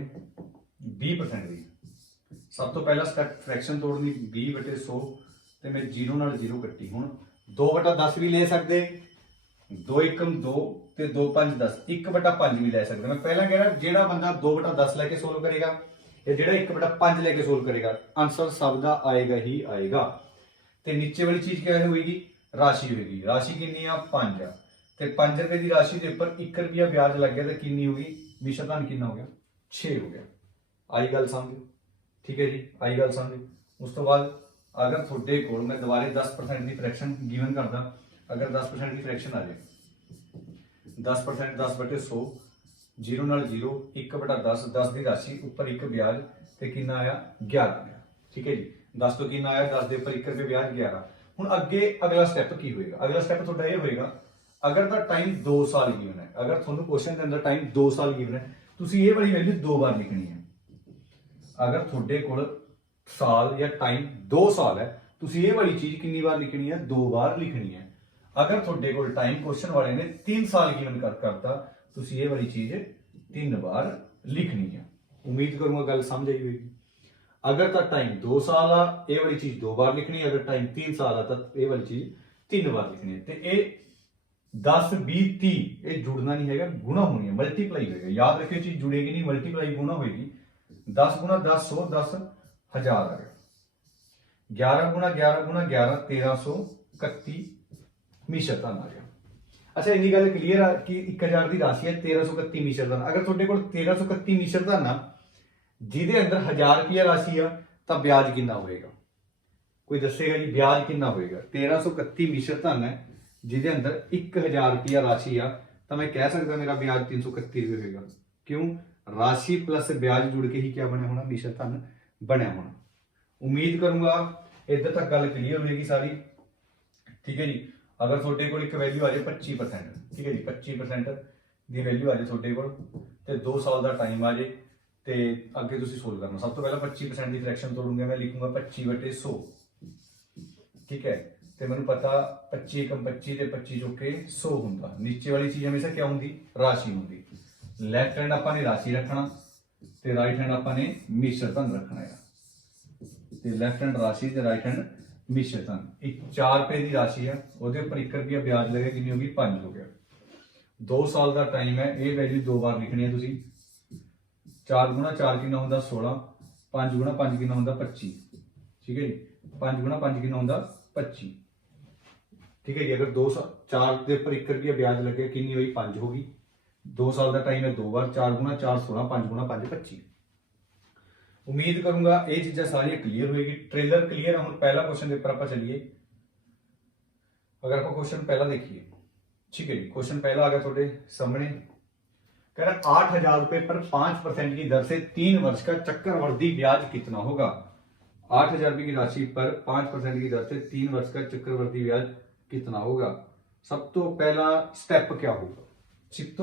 20% ਦੀ। ਸਭ ਤੋਂ ਪਹਿਲਾ ਸਟੈਪ ਫ੍ਰੈਕਸ਼ਨ ਤੋੜਨੀ 20/100 ਤੇ ਮੈਂ 0 ਨਾਲ 0 ਕੱਟੀ। ਹੁਣ 2/10 ਵੀ ਲੈ ਸਕਦੇ, 2 ਏਕਮ 2 ਤੇ 2 5 10, 1/5 ਵੀ ਲੈ ਸਕਦੇ। ਮੈਂ ਪਹਿਲਾਂ ਕਹਿ ਰਿਹਾ ਜਿਹੜਾ ਬੰਦਾ 2/10 ਲੈ ਕੇ ਸੋਲਵ ਕਰੇਗਾ ਜਾਂ ਜਿਹੜਾ 1/5 ਲੈ ਕੇ ਸੋਲਵ ਕਰੇਗਾ, ਆਨਸਰ ਸਭ ਦਾ ਆਏਗਾ ਹੀ ਆਏਗਾ। ਤੇ ਨੀਚੇ ਵਾਲੀ ਚੀਜ਼ ਕਿਆ ਹੋਏਗੀ? ਰਾਸ਼ੀ ਹੋਏਗੀ। ਰਾਸ਼ੀ ਕਿੰਨੀ ਆ? 5 ਆ। ਤੇ 5 ਰੁਪਏ ਦੀ ਰਾਸ਼ੀ ਦੇ ਉੱਪਰ 1 ਰੁਪਿਆ ਵਿਆਜ ਲੱਗ ਗਿਆ ਤਾਂ ਕਿੰਨੀ ਹੋਗੀ? ਮਿਸ਼ਰ ਧਨ ਕਿੰਨਾ ਹੋ ਗਿਆ? 6 ਹੋ ਗਿਆ। ਆਈ ਗੱਲ ਸਮਝ? ਠੀਕ ਹੈ ਜੀ, ਆਈ ਗੱਲ ਸਮਝ। ਉਸ ਤੋਂ ਬਾਅਦ ਅਗਰ ਤੁਹਾਡੇ ਕੋਲ ਮੈਂ ਦੁਬਾਰੇ 10% ਦੀ ਫ੍ਰੈਕਸ਼ਨ ਗਿਵਨ ਕਰਦਾ, ਅਗਰ 10% ਦੀ ਫ੍ਰੈਕਸ਼ਨ ਆ ਜਾਏ 10% 10/100, 0 ਨਾਲ 0, 1/10, 10 ਦੀ ਰਾਸ਼ੀ ਉੱਪਰ 1 ਵਿਆਜ ਤੇ ਕਿੰਨਾ ਆਇਆ? 11 ਆਇਆ। ਠੀਕ ਹੈ ਜੀ, 10 ਤੋਂ ਕਿੰਨਾ ਆਇਆ? 10 ਦੇ ਉੱਪਰ 1 ਰੁਪਏ ਵਿਆਜ 11। ਹੁਣ ਅੱਗੇ ਅਗਲਾ ਸਟੈਪ ਕੀ ਹੋਏਗਾ? ਅਗਲਾ ਸਟੈਪ ਤੁਹਾਡਾ ਇਹ ਹੋਏਗਾ, ਅਗਰ ਤਾਂ ਟਾਈਮ 2 ਸਾਲ ਗਿਵਨ ਹੈ, ਅਗਰ ਤੁਹਾਨੂੰ ਕੁਐਸਚਨ ਦੇ ਅੰਦਰ ਟਾਈਮ 2 ਸਾਲ ਗਿਵਨ ਹੈ, ਤੁਸੀਂ ਇਹ ਵਾਲੀ ਵੈਲਿਊ 2 ਵਾਰ ਲਿਖਣੀ ਹੈ। ਅਗਰ ਤੁਹਾਡੇ ਕੋਲ ਸਾਲ ਜਾਂ ਟਾਈਮ 2 ਸਾਲ ਹੈ, ਤੁਸੀਂ ਇਹ ਵਾਲੀ ਚੀਜ਼ ਕਿੰਨੀ ਵਾਰ ਲਿਖਣੀ ਹੈ? 2 ਵਾਰ ਲਿਖਣੀ ਹੈ। ਅਗਰ ਤੁਹਾਡੇ ਕੋਲ ਟਾਈਮ ਕੁਐਸਚਨ ਵਾਲੇ ਨੇ 3 ਸਾਲ ਗਿਵਨ ਕਰਤਾ, ਤੁਸੀਂ ਇਹ ਵਾਲੀ ਚੀਜ਼ 3 ਵਾਰ ਲਿਖਣੀ ਹੈ। ਉਮੀਦ ਕਰੂੰਗਾ ਗੱਲ ਸਮਝ ਆਈ ਹੋਵੇਗੀ। ਅਗਰ ਤਾਂ ਟਾਈਮ 2 ਸਾਲ ਆ, ਇਹ ਵਾਲੀ ਚੀਜ਼ 2 ਵਾਰ ਲਿਖਣੀ ਹੈ। ਅਗਰ ਟਾਈਮ 3 ਸਾਲ ਆ ਤਾਂ ਇਹ ਵਾਲੀ ਚੀਜ਼ 3 ਵਾਰ ਲਿਖਣੀ ਹੈ। ਤੇ ਇਹ 10 20 30 ਇਹ ਜੁੜਨਾ ਨਹੀਂ ਹੈਗਾ, ਗੁਣਾ ਹੋਣੀ ਹੈ, ਮਲਟੀਪਲਾਈ ਹੋਏਗਾ। ਯਾਦ ਰੱਖਿਓ ਚੀਜ਼ ਜੁੜੇਗੀ ਨਹੀਂ, ਮਲਟੀਪਲਾਈ ਗੁਣਾ ਹੋਏਗੀ। 10 ਗੁਣਾ 10 100, 10,000 ਆ ਗਿਆ। 11 ਗੁਣਾ 11 ਗੁਣਾ 11, 1331 ਮਿਸ਼ਰ ਧਨ ਆ ਗਿਆ। ਅੱਛਾ, ਇੰਨੀ ਗੱਲ ਕਲੀਅਰ ਆ ਕਿ 1000 ਦੀ ਰਾਸ਼ੀ ਹੈ, 1331 ਮਿਸ਼ਰ ਧਨ। ਅਗਰ ਤੁਹਾਡੇ ਕੋਲ 1331 ਮਿਸ਼ਰ ਧਨ ਆ ਜਿਹਦੇ ਅੰਦਰ 1000 ਰੁਪਿਆ ਰਾਸ਼ੀ ਆ ਤਾਂ ਵਿਆਜ ਕਿੰਨਾ ਹੋਏਗਾ? ਕੋਈ ਦੱਸੇਗਾ ਜੀ ਵਿਆਜ ਕਿੰਨਾ ਹੋਏਗਾ? 1331 ਮਿਸ਼ਰ ਧਨ ਹੈ ਜਿਹਦੇ ਅੰਦਰ 1000 ਰੁਪਿਆ ਰਾਸ਼ੀ ਆ ਤਾਂ ਮੈਂ ਕਹਿ ਸਕਦਾ ਮੇਰਾ ਵਿਆਜ 331 ਰੁਪਏ ਹੋਏਗਾ। ਕਿਉਂ? ਰਾਸ਼ੀ ਪਲੱਸ ਵਿਆਜ ਜੁੜ ਕੇ ਹੀ ਕਿਆ ਬਣਿਆ ਹੋਣਾ? ਮਿਸ਼ਰ ਧਨ ਬਣਿਆ ਹੋਣਾ। ਉਮੀਦ ਕਰੂੰਗਾ ਇੱਧਰ ਤੱਕ ਗੱਲ ਕਲੀਅਰ ਹੋਏਗੀ ਸਾਰੀ। ਠੀਕ ਹੈ ਜੀ, ਅਗਰ ਤੁਹਾਡੇ ਕੋਲ ਇੱਕ ਵੈਲਿਊ ਆ ਜਾਏ 25%, ਠੀਕ ਹੈ ਜੀ, 25% ਦੀ ਵੈਲਿਊ ਆ ਜਾਏ ਤੁਹਾਡੇ ਕੋਲ ਤੇ 2 ਸਾਲ ਦਾ ਟਾਈਮ ਆ ਜਾਏ ਤੇ ਅੱਗੇ ਤੁਸੀਂ ਸੋਲਵ ਕਰਨਾ। ਸਭ ਤੋਂ ਪਹਿਲਾਂ 25% ਦੀ ਫ੍ਰੈਕਸ਼ਨ ਤੋੜੂੰਗਾ, ਮੈਂ ਲਿਖੂੰਗਾ 25/100। ਠੀਕ ਹੈ, ਤੇ ਮੈਨੂੰ ਪਤਾ 25 ਏਕਮ 25 ਤੇ 25 ਚੌਕੇ 100 ਹੁੰਦਾ। ਨੀਚੇ ਵਾਲੀ ਚੀਜ਼ ਹਮੇਸ਼ਾ ਕਿਆ ਹੁੰਦੀ? ਰਾਸ਼ੀ ਹੁੰਦੀ। ਲੈਫਟ ਹੈਂਡ ਆਪਾਂ ਨੇ ਰਾਸ਼ੀ ਰੱਖਣਾ ਤੇ ਰਾਈਟ ਹੈਂਡ ਆਪਾਂ ਨੇ ਮਿਸ਼ਰ ਧਨ ਰੱਖਣਾ ਹੈ। ਤੇ ਲੈਫਟ ਹੈਂਡ ਰਾਸ਼ੀ ਤੇ ਰਾਈਟ ਹੈਂਡ ਮਿਸ਼ਰ ਧਨ। ਇੱਕ 4 ਰੁਪਏ ਦੀ ਰਾਸ਼ੀ ਹੈ, ਉਹਦੇ ਉੱਪਰ 1 ਰੁਪਿਆ ਵਿਆਜ ਲੱਗਿਆ, ਕਿੰਨੀ ਹੋ ਗਈ? 5 ਹੋ ਗਿਆ। 2 ਸਾਲ ਦਾ ਟਾਈਮ ਹੈ, ਇਹ ਵੈਲਿਊ 2 ਵਾਰ ਲਿਖਣੀ ਹੈ ਤੁਸੀਂ। 4 ਗੁਣਾ 4 ਕਿੰਨਾ ਹੁੰਦਾ? 16। 5 ਗੁਣਾ 5 ਕਿੰਨਾ ਹੁੰਦਾ? 25। ਠੀਕ ਹੈ ਜੀ, 5 ਗੁਣਾ 5 ਕਿੰਨਾ ਹੁੰਦਾ? 25। ਠੀਕ ਹੈ ਜੀ, ਅਗਰ 2 ਸਾਲ 4 ਦੇ ਉੱਪਰ 1 ਰੁਪਿਆ ਵਿਆਜ ਲੱਗਿਆ, ਕਿੰਨੀ ਹੋਈ? 5 ਹੋ ਗਈ। 2 ਸਾਲ ਦਾ ਟਾਈਮ ਹੈ, 2 ਵਾਰ। 4 ਗੁਣਾ 4 16, 5 ਗੁਣਾ 5 25। ਉਮੀਦ ਕਰੂੰਗਾ ਇਹ ਚੀਜ਼ਾਂ ਸਾਰੀਆਂ ਕਲੀਅਰ ਹੋਏਗੀ। ਟ੍ਰੇਲਰ ਕਲੀਅਰ ਹੈ। ਹੁਣ ਪਹਿਲਾ ਕੁਐਸਚਨ ਦੇ ਉੱਪਰ ਆਪਾਂ ਚੱਲੀਏ। अगर आपको क्वेश्चन पहला देखिए, ठीक है जी, क्वेश्चन पहला आ गया थोड़े सामने। कह रहा 8,000 रुपए पर 5% की दर से 3 वर्ष का चक्रवृद्धि ब्याज कितना होगा? 8,000 रुपए की राशि पर 5% की दर से 3 वर्ष का चक्रवृद्धि ब्याज कितना होगा? सब तो पहला स्टेप क्या होगा?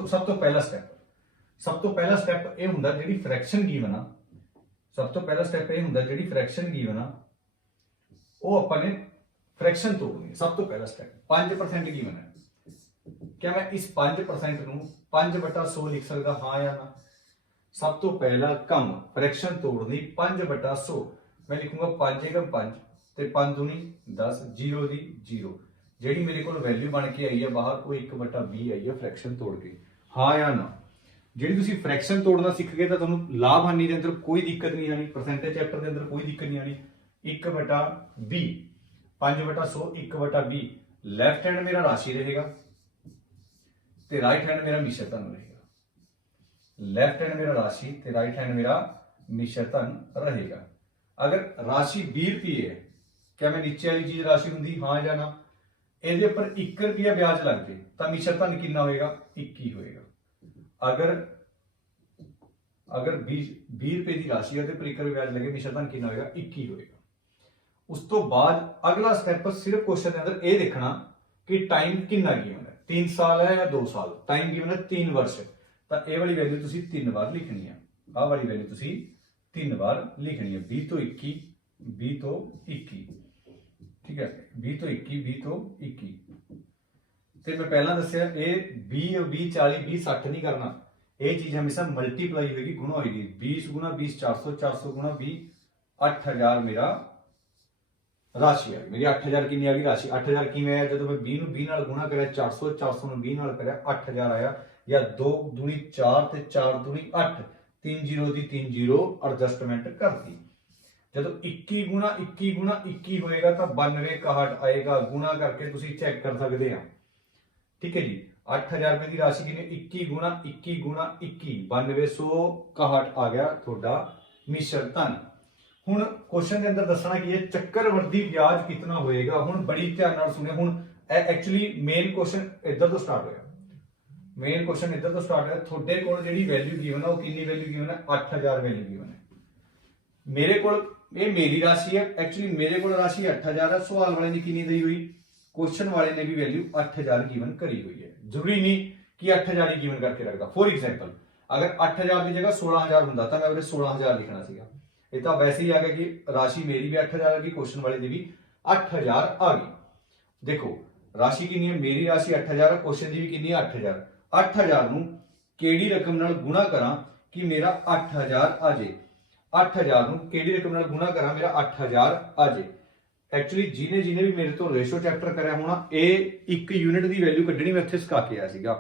सब तो पहला स्टेप ये हुंदा जिहड़ी फ्रैक्शन गिवन आ, सब तो पहला स्टेप ये हुंदा जिहड़ी फ्रैक्शन गिवन आ वो अपन ने फ्रैक्शन तोड़नी है। सब तो पहला स्टेप 5% गिवन है, क्या मैं इस 5% ਨੂੰ 5/100 लिख सकता? हाँ या ना? सब तो पहला कम फ्रैक्शन तोड़नी 5/100। मैं लिखूंगा 5 एकम 5 ਤੇ 5 दूनी 10, 0 ਦੀ 0। ਜਿਹੜੀ ਮੇਰੇ ਕੋਲ ਵੈਲਿਊ ਬਣ ਕੇ ਆਈ ਹੈ ਬਾਹਰ, ਉਹ 1/20 ਆਈ ਹੈ ਫ੍ਰੈਕਸ਼ਨ ਤੋੜ ਕੇ। ਹਾਂ ਜਾਂ ਨਾ? ਜਿਹੜੀ ਤੁਸੀਂ ਫ੍ਰੈਕਸ਼ਨ ਤੋੜਨਾ ਸਿੱਖ ਗਏ ਤਾਂ ਤੁਹਾਨੂੰ ਲਾਭ ਹਾਨੀ ਦੇ ਅੰਦਰ ਕੋਈ ਦਿੱਕਤ ਨਹੀਂ ਆਣੀ, ਪਰਸੈਂਟੇਜ ਚੈਪਟਰ ਦੇ ਅੰਦਰ ਕੋਈ ਦਿੱਕਤ ਨਹੀਂ ਆਣੀ। 1/20, 5/100, 1/20। ਲੈਫਟ हैंड मेरा राशि रहेगा ਤੇ राइट हैंड मेरा मिश्र धन रहेगा। लेफ्ट हैंड मेरा राशि ਤੇ राइट हैंड मेरा मिश्र धन रहेगा। अगर राशि 20 रुपये है, क्या मैं नीचे वाली चीज राशि होंगी? हाँ या ना? ਇਹਦੇ ਉੱਪਰ 1 ਰੁਪਿਆ ਵਿਆਜ ਲੱਗ ਜੇ ਤਾਂ ਮਿਸ਼ਰ ਧਨ ਕਿੰਨਾ ਹੋਏਗਾ? 21 ਹੋਏਗਾ। अगर 20 रुपए की राशि है तो 1 रुपये ब्याज लगे, मिश्र धन कितना होगा? 21 होएगा। उस तो बाद अगला स्टेप सिर्फ क्वेश्चन के अंदर ये देखना कि टाइम कितना गिवन है, 3 साल है या 2 साल। टाइम गिवन है 3 वर्ष, तो ये वाली वैल्यू तुसी 3 बार लिखनी है। आ वाली वैल्यू तुसी 3 बार लिखनी है। 20 तो 21, 20 तो 21, ठीक है, 20 तो 21, 20 तो 21। ਤੇ ਮੈਂ ਪਹਿਲਾਂ ਦੱਸਿਆ ਇਹ 20 20 40 20 60 ਨਹੀਂ ਕਰਨਾ, ये चीज हमेशा मल्टीप्लाई होगी, गुणा होगी। 20 गुणा 20 400, 400 गुणा 20 8000 मेरा राशि है। मेरी 8000 कितनी आ गई राशि। 8000 किवें आया, जो मैं 20 ਨੂੰ 20 ਨਾਲ ਗੁਣਾ ਕਰਿਆ 400, 400 ਨੂੰ 20 ਨਾਲ ਕਰਿਆ 8000 ਆਇਆ। या 2 दूनी 4 ਤੇ 4 दूनी 8, 3 0 ਦੀ 3 0 ਐਡਜਸਟਮੈਂਟ ਕਰਤੀ। ਜਦੋਂ 21 ਗੁਣਾ 21 ਗੁਣਾ 21 ਹੋਏਗਾ ਤਾਂ 92 61 ਆਏਗਾ। ਗੁਣਾ ਕਰਕੇ ਤੁਸੀਂ ਚੈੱਕ ਕਰ ਸਕਦੇ ਆ। ठीक है जी, 8000 रुपए की राशि कितनी 21 गुणा 21 गुणा 21 9261 आ गया थोड़ा मिश्र धन। हुण क्वेश्चन के अंदर दसना की है चक्रवर्ती ब्याज कितना होएगा। हुण बड़ी ध्यान नाल सुने। हुण एक्चुअली मेन क्वेश्चन इधर तो स्टार्ट होया, मेन क्वेश्चन इधर तो स्टार्ट होया। थोड़े कोल जिहड़ी वैल्यू गिवन है वो कितनी वैल्यू गिवन है 8000 वैल्यू गिवन है। मेरे कोल ये मेरी राशि है, एक्चुअली मेरे कोल राशि 8000 है। सवाल वाले ने कितनी दी हुई, क्वेश्चन वाले ने भी वैल्यू 8000 गिवन करी हुई है। जरूरी नहीं कि 8000 ही गिवन करके रखता। फॉर एग्जांपल अगर 8000 की जगह 16000 हुंदा तां मैं उहदे 16000 लिखना सीगा। ये तो वैसे ही आ गया कि राशि मेरी भी 8000 आ गई, क्वेश्चन वाले दी भी 8000 आ गई। देखो राशि कितनी है, मेरी राशि 8000 है, क्वेश्चन दी भी कितनी है 8000। 8000 नूं किहड़ी रकम नाल गुणा करां कि मेरा 8000 आ जाए। 8000 नूं किहड़ी रकम नाल गुणा करां मेरा 8000 आ जाए। एक्चुअली जिन्हें जिन्हें भी मेरे तो रेशो चैप्टर कराया होना, ये एक यूनिट की वैल्यू कढ़नी मैं उत्थे सिखा के आया सीगा।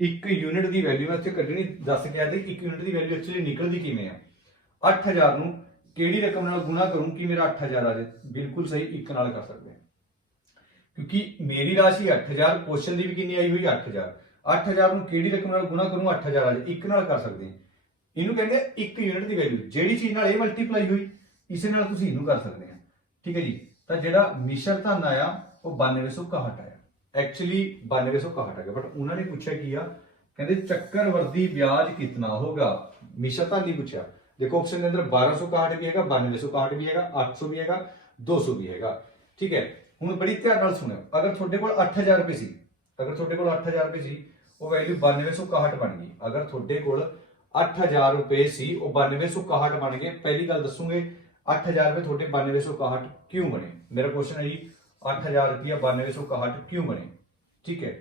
एक यूनिट की वैल्यू मैं उत्थे कढ़नी दस के आया थी। एक यूनिट की वैल्यू एक्चुअली निकलती किवें है। 8000 नूं किहड़ी रकम नाल गुणा करूं कि मेरा 8000 आ जाए। बिल्कुल सही, एक नाल कर सकते हैं क्योंकि मेरी राशि 8000, क्वेश्चन की भी कितनी आई हुई 8000। 8000 नूं किहड़ी रकम नाल गुणा करूं 8000 आ जाए, एक नाल कर सकते हैं। इनू कहते हैं एक यूनिट की वैल्यू, जिहड़ी चीज नाल ये मल्टीप्लाई हुई इस नाल तुसीं इनू कर सकते हैं। ठीक है जी, तो जिहड़ा मिश्र धन आया वो 9261 आया। एक्चुअली 9261 आ गया, बट उन्होंने पूछा की आ, कहते चक्रवर्ती ब्याज कितना होगा। मिश्र धन नहीं पूछा। देखो ऑप्शन के अंदर 1261 भी है, 9261 भी है, 800 भी है, 200 भी है। ठीक है, हुण बड़ी ध्यान नाल सुनो। अगर तुहाडे कोल 8000 रुपए सी, अगर तुहाडे कोल 8000 रुपए सी, वो वैल्यू 9261 बन गई। अगर तुहाडे कोल 8000 रुपए सी, वो 9261 बन गए। पहली गल दसूंगे 8000 रुपए थोड़े 9261 क्यों बने। मेरा क्वेश्चन है जी 8000 रुपया 9261 क्यों बने। ठीक है,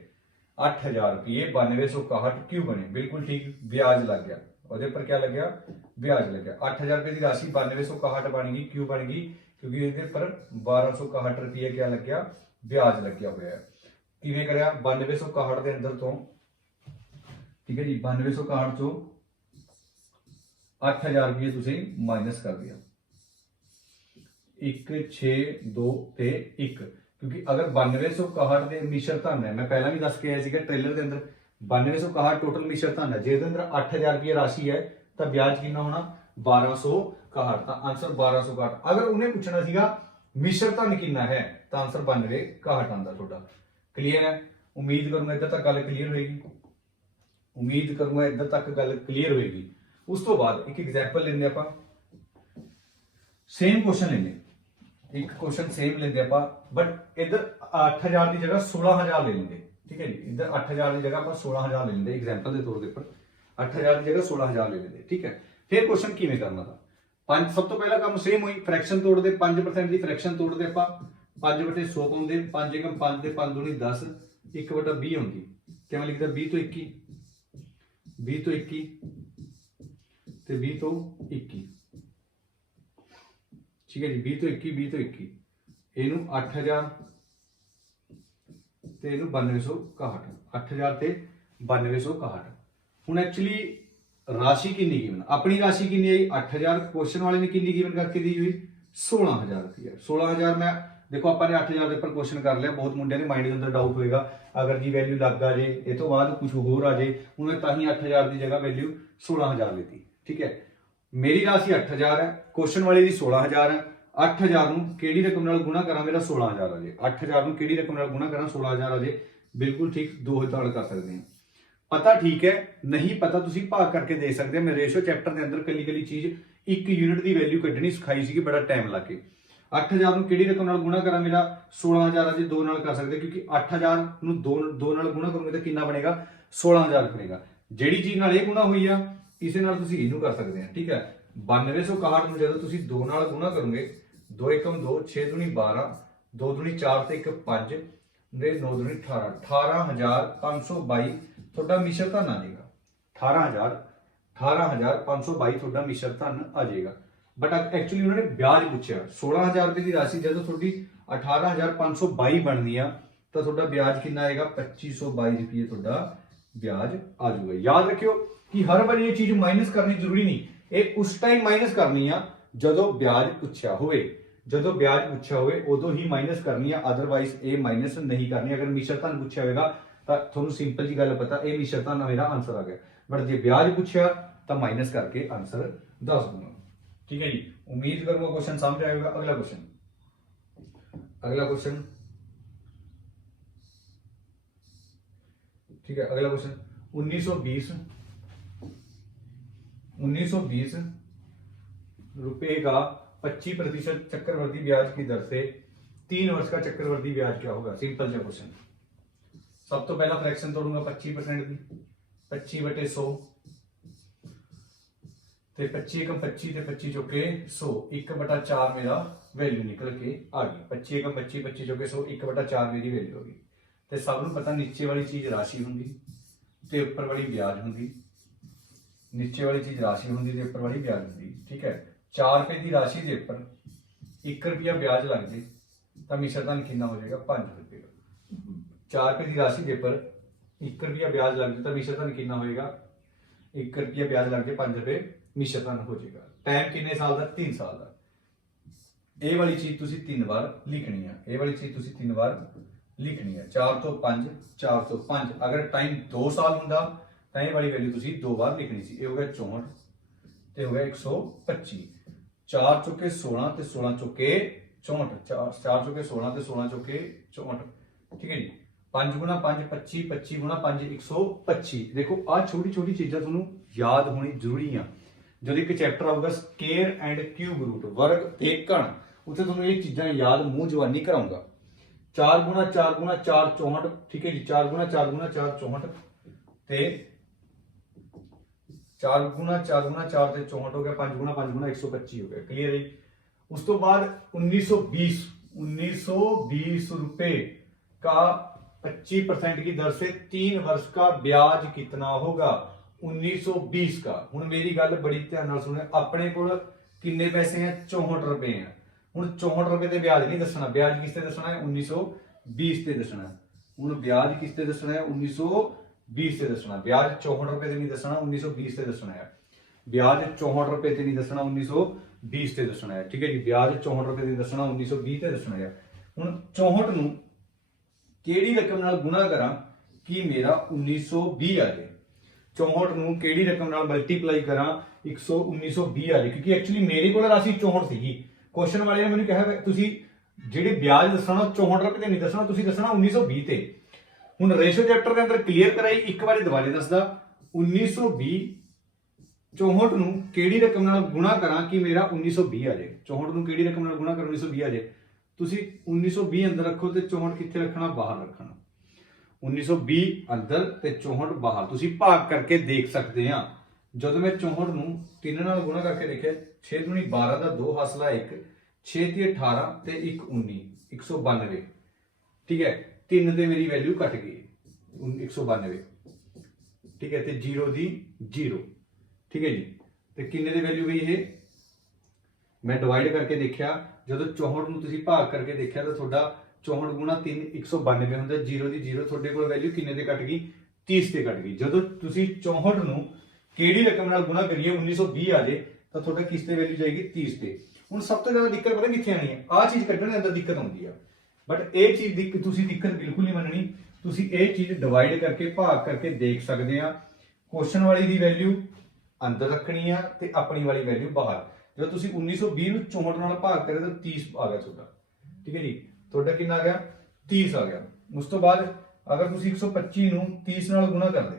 8000 रुपये 9261 क्यों बने। बिल्कुल ठीक, ब्याज लग गया ਉਹਦੇ पर क्या लग गया, ब्याज लग गया। 8000 रुपए की राशि 9261 बन गई। क्यों बन गई, क्योंकि ਇਹਦੇ पर 1261 रुपये क्या लग गया, ब्याज ਲੱਗਿਆ ਹੋਇਆ ਹੈ। ਕਿਵੇਂ ਕਰਿਆ 9261 ਦੇ ਅੰਦਰ ਤੋਂ, ਠੀਕ ਹੈ ਜੀ 9261 ਚੋਂ 8000 रुपये ਤੁਸੀਂ ਮਾਈਨਸ ਕਰ ਦਿਆ। 1 6 2 ਤੇ 1, क्योंकि अगर 9261 ਦੇ ਮਿਸ਼ਰ ਧਨ ਹੈ, मैं पहला भी दस के आया ਸੀਗਾ ट्रेलर ਦੇ अंदर 9261 टोटल मिश्र धन है। जे अंदर 8000 रुपये राशि है तो ब्याज कितना होना 1261, तो आंसर 1261। अगर उन्हें पूछना सीगा मिश्र धन कितना है तो आंसर 9261 आंदा। थोड़ा क्लीयर है, उम्मीद करूंगा इधर तक गल क्लीयर होगी, उम्मीद करूंगा इधर तक गल क्लीयर होगी। उस तो बाद एक एग्जाम्पल लेंगे आप, सेम क्वेश्चन लेंगे, एक क्वेश्चन सेम लेंगे आप, बट इधर 8000 की जगह 16000 ले लेंगे। ठीक है जी, इधर 8000 की जगह आप 16000 ले लेंगे एग्जाम्पल के तौर पर। 8000 की जगह 16000 ले लेंगे। ठीक है, फिर क्वेश्चन किवें करना था। पंज सब तो पहला काम सेम हुई, फ्रैक्शन तोड़ते 5% की फ्रैक्शन तोड़ते आप 5/100 पाउंडे 5 एकम 5 ਦੇ 5 दूनी 10 1/20 होंगी। क्या मैं लिखता 20 तो 21, 20 तो 21 ਤੇ 20 तो 21। ठीक है जी, 20 तो 21 20 तो 21, ਇਹਨੂੰ 8000 ਤੇ ਇਹਨੂੰ 9261, 8000 ਤੇ 9261। ਹੁਣ एक्चुअली राशि कितनी गिवन, अपनी राशि कितनी आई 8000, क्वेश्चन वाले ने कितनी गिवन करके दी हुई 16000 रुपया। 16000 मैं देखो ਆਪਾਂ ਨੇ 8000 ਦੇ ਉੱਪਰ क्वेश्चन कर लिया। बहुत मुंडे ने माइंड ਦੇ अंदर डाउट होएगा अगर जी वैल्यू लग आ जाए ਇਹ ਤੋਂ ਬਾਅਦ कुछ होर आ जाए। ਹੁਣ ਮੈਂ ਤਾਂ ਹੀ 8000 ਦੀ ਜਗ੍ਹਾ वैल्यू 16000 लेती। ठीक है, मेरी राशि 8000 है, क्वेश्चन वाले ਦੀ 16000 है। 8000 ਨੂੰ ਕਿਹੜੀ ਰਕਮ ਨਾਲ ਗੁਣਾ ਕਰਾਂ ਮੇਰਾ 16000 ਆ ਜਾਏ। 8000 ਨੂੰ ਕਿਹੜੀ ਰਕਮ ਨਾਲ ਗੁਣਾ ਕਰਾਂ 16000 ਆ ਜਾਏ। ਬਿਲਕੁਲ ਠੀਕ, ਦੋ ਹਿਸਾਬ ਕਰ ਸਕਦੇ ਹਾਂ। पता ठीक है, नहीं पता तुसी भाग करके दे सकते हैं। मैं रेशो चैप्टर के अंदर कली कली चीज एक यूनिट की वैल्यू कढ़नी सिखाई सी, बड़ा टाइम लग के। 8000 ਨੂੰ ਕਿਹੜੀ ਰਕਮ ਨਾਲ ਗੁਣਾ ਕਰਾਂ ਮੇਰਾ 16000 ਅਜੇ 2 ਨਾਲ ਕਰ ਸਕਦੇ, क्योंकि 8000 ਨੂੰ 2 ਨਾਲ ਗੁਣਾ ਕਰੋਗੇ ਤਾਂ ਕਿੰਨਾ ਬਣੇਗਾ 16000 ਬਣੇਗਾ। ਜਿਹੜੀ ਚੀਜ਼ ਨਾਲ ਇਹ ਗੁਣਾ ਹੋਈ ਆ ਇਸੇ ਨਾਲ ਤੁਸੀਂ ਇਹਨੂੰ ਕਰ ਸਕਦੇ ਆ। ਠੀਕ ਹੈ, 9261 ਨੂੰ ਜਦੋਂ ਤੁਸੀਂ 2 ਨਾਲ ਗੁਣਾ ਕਰੋਗੇ 2 एकम 2 6 दूनी 12 2 दूनी 4 ਤੇ 1 5 9 दूनी 18 18522 ਤੁਹਾਡਾ ਮਿਸ਼ਰ ਧਨ ਆ ਜਾਏਗਾ। 18,522 ਤੁਹਾਡਾ ਮਿਸ਼ਰ ਧਨ ਆ ਜਾਏਗਾ। ਬਟ ਐਕਚੁਅਲੀ ਉਹਨਾਂ ਨੇ ਵਿਆਜ ਪੁੱਛਿਆ 16,000 ਰੁਪਏ ਦੀ ਰਾਸ਼ੀ ਜਦੋਂ ਤੁਹਾਡੀ 18,522 ਬਣਨੀ ਆ ਤਾਂ ਤੁਹਾਡਾ ਵਿਆਜ ਕਿੰਨਾ ਆਏਗਾ 2522 ਰੁਪਏ ਤੁਹਾਡਾ ਵਿਆਜ ਆ ਜਾਊਗਾ। ਯਾਦ ਰੱਖਿਓ ਕਿ ਹਰ ਵਾਰੀ ਇਹ ਚੀਜ਼ ਮਾਈਨਸ ਕਰਨੀ ਜ਼ਰੂਰੀ ਨਹੀਂ, ਇਹ ਉਸ ਟਾਈਮ ਮਾਈਨਸ ਕਰਨੀ ਆ ਜਦੋਂ ਵਿਆਜ ਪੁੱਛਿਆ ਹੋਵੇ। ਜਦੋਂ ਵਿਆਜ ਪੁੱਛਿਆ ਹੋਵੇ ਉਦੋਂ ਹੀ ਮਾਈਨਸ ਕਰਨੀ ਆ, ਅਦਰਵਾਈਜ਼ ਇਹ ਮਾਈਨਸ ਨਹੀਂ ਕਰਨੀ। ਅਗਰ ਮਿਸ਼ਰ ਧਨ ਪੁੱਛਿਆ ਹੋਵੇਗਾ ਤਾਂ ਤੁਹਾਨੂੰ ਸਿੰਪਲ ਜੀ ਗੱਲ ਪਤਾ ਇਹ ਮਿਸ਼ਰ ਧਨ ਮੇਰਾ ਆਨਸਰ ਆ ਗਿਆ, ਬਟ ਜੇ ਵਿਆਜ ਪੁੱਛਿਆ ਤਾਂ ਮਾਈਨਸ ਕਰਕੇ ਆਨਸਰ ਦੱਸ ਦੂੰਗਾ। ठीक है जी, उम्मीद करूंगा क्वेश्चन समझ आएगा। अगला क्वेश्चन ठीक है, अगला क्वेश्चन 1920 रुपए का 25% चक्रवर्ती ब्याज की दर से 3 वर्ष का चक्रवर्ती ब्याज क्या होगा। सिंपल सा क्वेश्चन। सब तो पहला फ्रैक्शन तोड़ूंगा 25% की, 25/100 ਤੇ 25 एकम 25 ਤੇ 25 ਚੁੱਕੇ 100, 1/4 ਮੇਰਾ ਵੈਲਿਊ ਨਿਕਲ ਕੇ ਆ ਗਈ। 25 एकम 25, 25 ਚੁੱਕੇ 100, 1/4 ਮੇਰੀ ਵੈਲਿਊ ਹੋ ਗਈ। ਤੇ ਸਭ ਨੂੰ ਪਤਾ ਨੀਚੇ ਵਾਲੀ ਚੀਜ਼ ਰਾਸ਼ੀ ਹੁੰਦੀ ਤੇ ਉੱਪਰ ਵਾਲੀ ਵਿਆਜ ਹੁੰਦੀ। ਨੀਚੇ ਵਾਲੀ ਚੀਜ਼ ਰਾਸ਼ੀ ਹੁੰਦੀ ਤੇ ਉੱਪਰ ਵਾਲੀ ਵਿਆਜ ਹੁੰਦੀ। ਠੀਕ ਹੈ, 4 ਰੁਪਏ ਦੀ ਰਾਸ਼ੀ ਦੇ ਉੱਪਰ 1 ਰੁਪਿਆ ਵਿਆਜ ਲੱਗ ਜੇ ਤਾਂ ਮਿਸ਼ਰ ਧਨ ਕਿੰਨਾ ਹੋ ਜਾਏਗਾ 5 ਰੁਪਏ। 4 ਰੁਪਏ ਦੀ ਰਾਸ਼ੀ ਦੇ ਉੱਪਰ 1 ਰੁਪਿਆ ਵਿਆਜ ਲੱਗ ਜੇ ਤਾਂ ਮਿਸ਼ਰ ਧਨ ਕਿੰਨਾ ਹੋਏਗਾ 1 ਰੁਪਿਆ ਵਿਆਜ ਲੱਗ ਜੇ 5 ਰੁਪਏ ਮਿਸ਼ਰ ਧਨ ਹੋ ਜਾਏਗਾ। ਟਾਈਮ ਕਿੰਨੇ ਸਾਲ ਦਾ 3 ਸਾਲ ਦਾ। ਇਹ ਵਾਲੀ ਚੀਜ਼ ਤੁਸੀਂ 3 ਵਾਰ ਲਿਖਣੀ ਆ, ਇਹ ਵਾਲੀ ਚੀਜ਼ ਤੁਸੀਂ 3 ਵਾਰ ਲਿਖਣੀ ਆ। 4 ਤੋਂ 5, 4 ਤੋਂ 5। ਅਗਰ ਟਾਈਮ 2 ਸਾਲ ਹੁੰਦਾ ਤਾਂ ਇਹ ਵਾਲੀ ਵੈਲਿਊ ਤੁਸੀਂ 2 ਵਾਰ ਲਿਖਣੀ ਸੀ। ਇਹ ਹੋ ਗਿਆ 64 ਤੇ ਹੋ ਗਿਆ 125। 4 ਚੁੱਕੇ 16 ਤੇ 16 ਚੁੱਕੇ 64। 4 ਚੁੱਕੇ 16 ਤੇ 16 ਚੁੱਕੇ 64। ठीक है जी, 5 गुणा 5 25, 25 गुणा 5 125। देखो आ छोटी छोटी चीज़ां तुहानू याद होनी जरूरी आ। जब एक चैप्टर आऊगा स्केयर एंड क्यूब रूट वर्ग ते घन, उत्थे तुहानू ये चीज़ां याद मूंह जवानी कराऊंगा। 4 गुणा 4 गुणा 4 64। ठीक है जी, 4 गुणा 4 गुणा 4 64 ते 4 गुणा 4 गुणा 4 ते 64 हो गया। 5 गुणा 125 हो गया। क्लियर है। उस तो बाद 1920 रुपए का 25% की दर से 3 वर्ष का ब्याज कितना होगा। 1920 का। हुण मेरी गल बड़ी ध्यान नाल सुनो, अपने कोल किन्ने पैसे हैं 64 रुपए हैं। हुण 64 रुपए ते ब्याज नहीं दसना, ब्याज किस ते दसना है 1920 ते दसना। हुण ब्याज किस ते दसना है 1920 ते दसना। ब्याज 64 रुपए ते नहीं दसना, 1920 ते दसना है। ब्याज 64 रुपए ते नहीं दसना, 1920 ते दसना है। ठीक है जी, ब्याज 64 रुपए ते दसना, 1920 ते दसना है। हुण 64 नूं ਕਿਹੜੀ ਰਕਮ ਨਾਲ ਗੁਣਾ ਕਰਾਂ ਕਿ ਮੇਰਾ 1920 ਆ ਜਾਏ। 64 ਨੂੰ ਕਿਹੜੀ ਰਕਮ ਨਾਲ ਮਲਟੀਪਲਾਈ ਕਰਾਂ 1920 ਆ ਜਾਏ, ਕਿਉਂਕਿ ਐਕਚੁਅਲੀ ਮੇਰੇ ਕੋਲ ਰਾਸ਼ੀ 64 ਸੀਗੀ। ਕੁਐਸਚਨ ਵਾਲੇ ਨੇ ਮੈਨੂੰ ਕਿਹਾ ਤੁਸੀਂ ਜਿਹੜੇ ਵਿਆਜ ਦੱਸਣਾ 64 ਰੁਪਏ ਤੇ ਨਹੀਂ ਦੱਸਣਾ, ਤੁਸੀਂ ਦੱਸਣਾ 1920 ਤੇ। ਹੁਣ ਰੇਸ਼ੋ ਚੈਪਟਰ ਦੇ ਅੰਦਰ ਕਲੀਅਰ ਕਰਾਈ, ਇੱਕ ਵਾਰੀ ਦੁਬਾਰੇ ਦੱਸਦਾ 1920 64 ਨੂੰ ਕਿਹੜੀ ਰਕਮ ਨਾਲ ਗੁਣਾ ਕਰਾਂ ਕਿ ਮੇਰਾ 1920 ਆ ਜਾਏ। 64 ਨੂੰ ਕਿਹੜੀ ਰਕਮ ਨਾਲ ਗੁਣਾ ਕਰਾਂ 1920 ਆ ਜਾਏ। ਤੁਸੀਂ 1920 ਅੰਦਰ ਰੱਖੋ ਤੇ 64 ਕਿੱਥੇ ਰੱਖਣਾ ਬਾਹਰ ਰੱਖਣਾ। 1920 ਅੰਦਰ ਤੇ 64 ਬਾਹਰ। ਤੁਸੀਂ ਭਾਗ ਕਰਕੇ ਦੇਖ ਸਕਦੇ ਆ। ਜਦੋਂ ਮੈਂ 64 ਨੂੰ 3 ਨਾਲ ਗੁਣਾ ਕਰਕੇ ਦੇਖਿਆ 6 ਦੂਣੀ 12 ਦਾ 2 ਹਾਸਲਾ 1, 6 ਤੇ 18 ਤੇ 1 19, 192। ਠੀਕ ਹੈ, 3 ਤੇ ਮੇਰੀ ਵੈਲਿਊ ਘਟ ਗਈ 192। ਠੀਕ ਹੈ, ਤੇ 0 ਦੀ 0। ਠੀਕ ਹੈ ਜੀ, ਤੇ ਕਿੰਨੇ ਦੀ ਵੈਲਿਊ ਗਈ ਇਹ ਮੈਂ ਡਿਵਾਈਡ ਕਰਕੇ ਦੇਖਿਆ। ਜਦੋਂ 64 ਨੂੰ ਤੁਸੀਂ ਭਾਗ ਕਰਕੇ ਦੇਖਿਆ ਤਾਂ ਤੁਹਾਡਾ 64 ਗੁਣਾ 3 192 ਹੁੰਦਾ। 0 ਦੀ 0, ਤੁਹਾਡੇ ਕੋਲ ਵੈਲਿਊ ਕਿੰਨੇ ਤੇ ਘਟ ਗਈ 30 ਤੇ ਘਟ ਗਈ। ਜਦੋਂ ਤੁਸੀਂ 64 ਨੂੰ ਕਿਹੜੀ ਰਕਮ ਨਾਲ ਗੁਣਾ ਕਰੀਏ 1920 ਆ ਜੇ ਤਾਂ ਤੁਹਾਡਾ ਕਿਸ ਤੇ ਵੈਲਿਊ ਜਾਏਗੀ 30 ਤੇ। ਹੁਣ ਸਭ ਤੋਂ ਜ਼ਿਆਦਾ ਦਿੱਕਤ ਪਤਾ ਕਿੱਥੇ ਆਣੀ ਹੈ, ਆਹ ਚੀਜ਼ ਕੱਢਣ ਦੇ ਅੰਦਰ ਦਿੱਕਤ ਆਉਂਦੀ ਆ। ਬਟ ਇਹ ਚੀਜ਼ ਦੀ ਤੁਸੀਂ ਦਿੱਕਤ ਬਿਲਕੁਲ ਨਹੀਂ ਮੰਨਣੀ। ਤੁਸੀਂ ਇਹ ਚੀਜ਼ ਡਿਵਾਈਡ ਕਰਕੇ ਭਾਗ ਕਰਕੇ ਦੇਖ ਸਕਦੇ ਆ। ਕੁਐਸਚਨ ਵਾਲੀ ਦੀ ਵੈਲਿਊ ਅੰਦਰ ਰੱਖਣੀ ਆ ਤੇ ਆਪਣੀ ਵਾਲੀ ਵੈਲਿਊ ਬਾਹਰ। ਜਦੋਂ ਤੁਸੀਂ 1920 ਨੂੰ 64 ਨਾਲ ਭਾਗ ਕਰੇ ਤਾਂ 30 ਆ ਗਿਆ ਤੁਹਾਡਾ। ਠੀਕ ਹੈ ਜੀ, ਤੁਹਾਡਾ ਕਿੰਨਾ ਆ ਗਿਆ 30 ਆ ਗਿਆ। ਉਸ ਤੋਂ ਬਾਅਦ ਅਗਰ ਤੁਸੀਂ 125 ਨੂੰ 30 ਨਾਲ ਗੁਣਾ ਕਰਦੇ,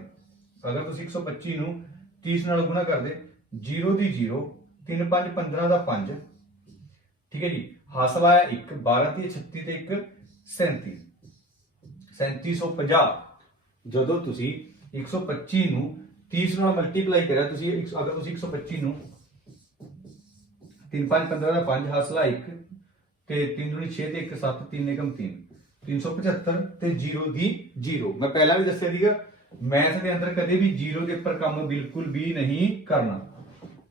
ਅਗਰ ਤੁਸੀਂ 125 ਨੂੰ 30 ਨਾਲ ਗੁਣਾ ਕਰਦੇ 0 ਦੀ 0, 3 5 15 ਦਾ 5। ਠੀਕ ਹੈ ਜੀ, ਹਾਸਲਾ ਆਇਆ 1, 12 ਤੇ 36 ਤੇ 1 37, 3750। ਜਦੋਂ ਤੁਸੀਂ 125 ਨੂੰ 30 ਨਾਲ ਮਲਟੀਪਲਾਈ ਕਰਿਆ, ਤੁਸੀਂ ਅਗਰ ਤੁਸੀਂ 125 ਨੂੰ 3 5 15 ਦਾ 5 ਹਾਸਲਾ 1 ਤੇ 3 ਦੂਣੀ 6 ਤੇ 1 7, 3 ਏਕਮ 3, 375 ਤੇ 0 ਦੀ 0। ਮੈਂ ਪਹਿਲਾਂ ਵੀ ਦੱਸਿਆ ਸੀਗਾ मैथ के अंदर कदे भी जीरो के उपर काम बिल्कुल भी नहीं करना।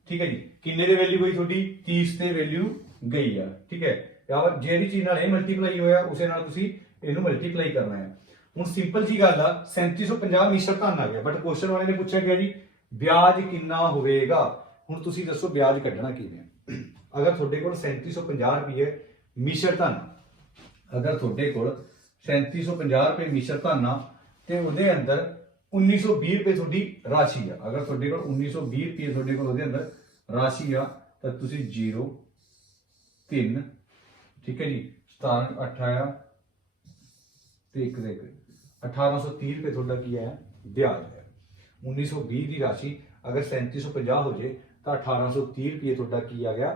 ठीक है जी, किन्ने दे वैल्यू गई थोड़ी 30 ते वैल्यू गई है। ठीक है, और जेडी चीज नाल मल्टीप्लाई होया उसे नाल तुसी इहनू मल्टीप्लाई करना है। हुण सिंपल जी गल आ 3750 मिश्र धन आ गया, बट क्वेश्चन वाले ने पूछा गया जी ब्याज कितना होवेगा। हुण तुसी दसो ब्याज कढना किवें। अगर तुहाडे कोल 3750 रुपये मिश्र धन, अगर तुहाडे कोल 3750 रुपये मिश्र धन आ ते उहदे अंदर 1920 रुपये तुहाडी राशि आ। अगर तुहाडे कोल 1920 रुपये तुहाडे कोल उहदे अंदर राशि आ तां तुसी 0 3 ठीक है जी 17 28 ते 1 दे 1830 रुपये तुहाडा की है ब्याज है। 1920 की राशि अगर 3750 हो जाए तो 1830 रुपये तुहाडा की आ गया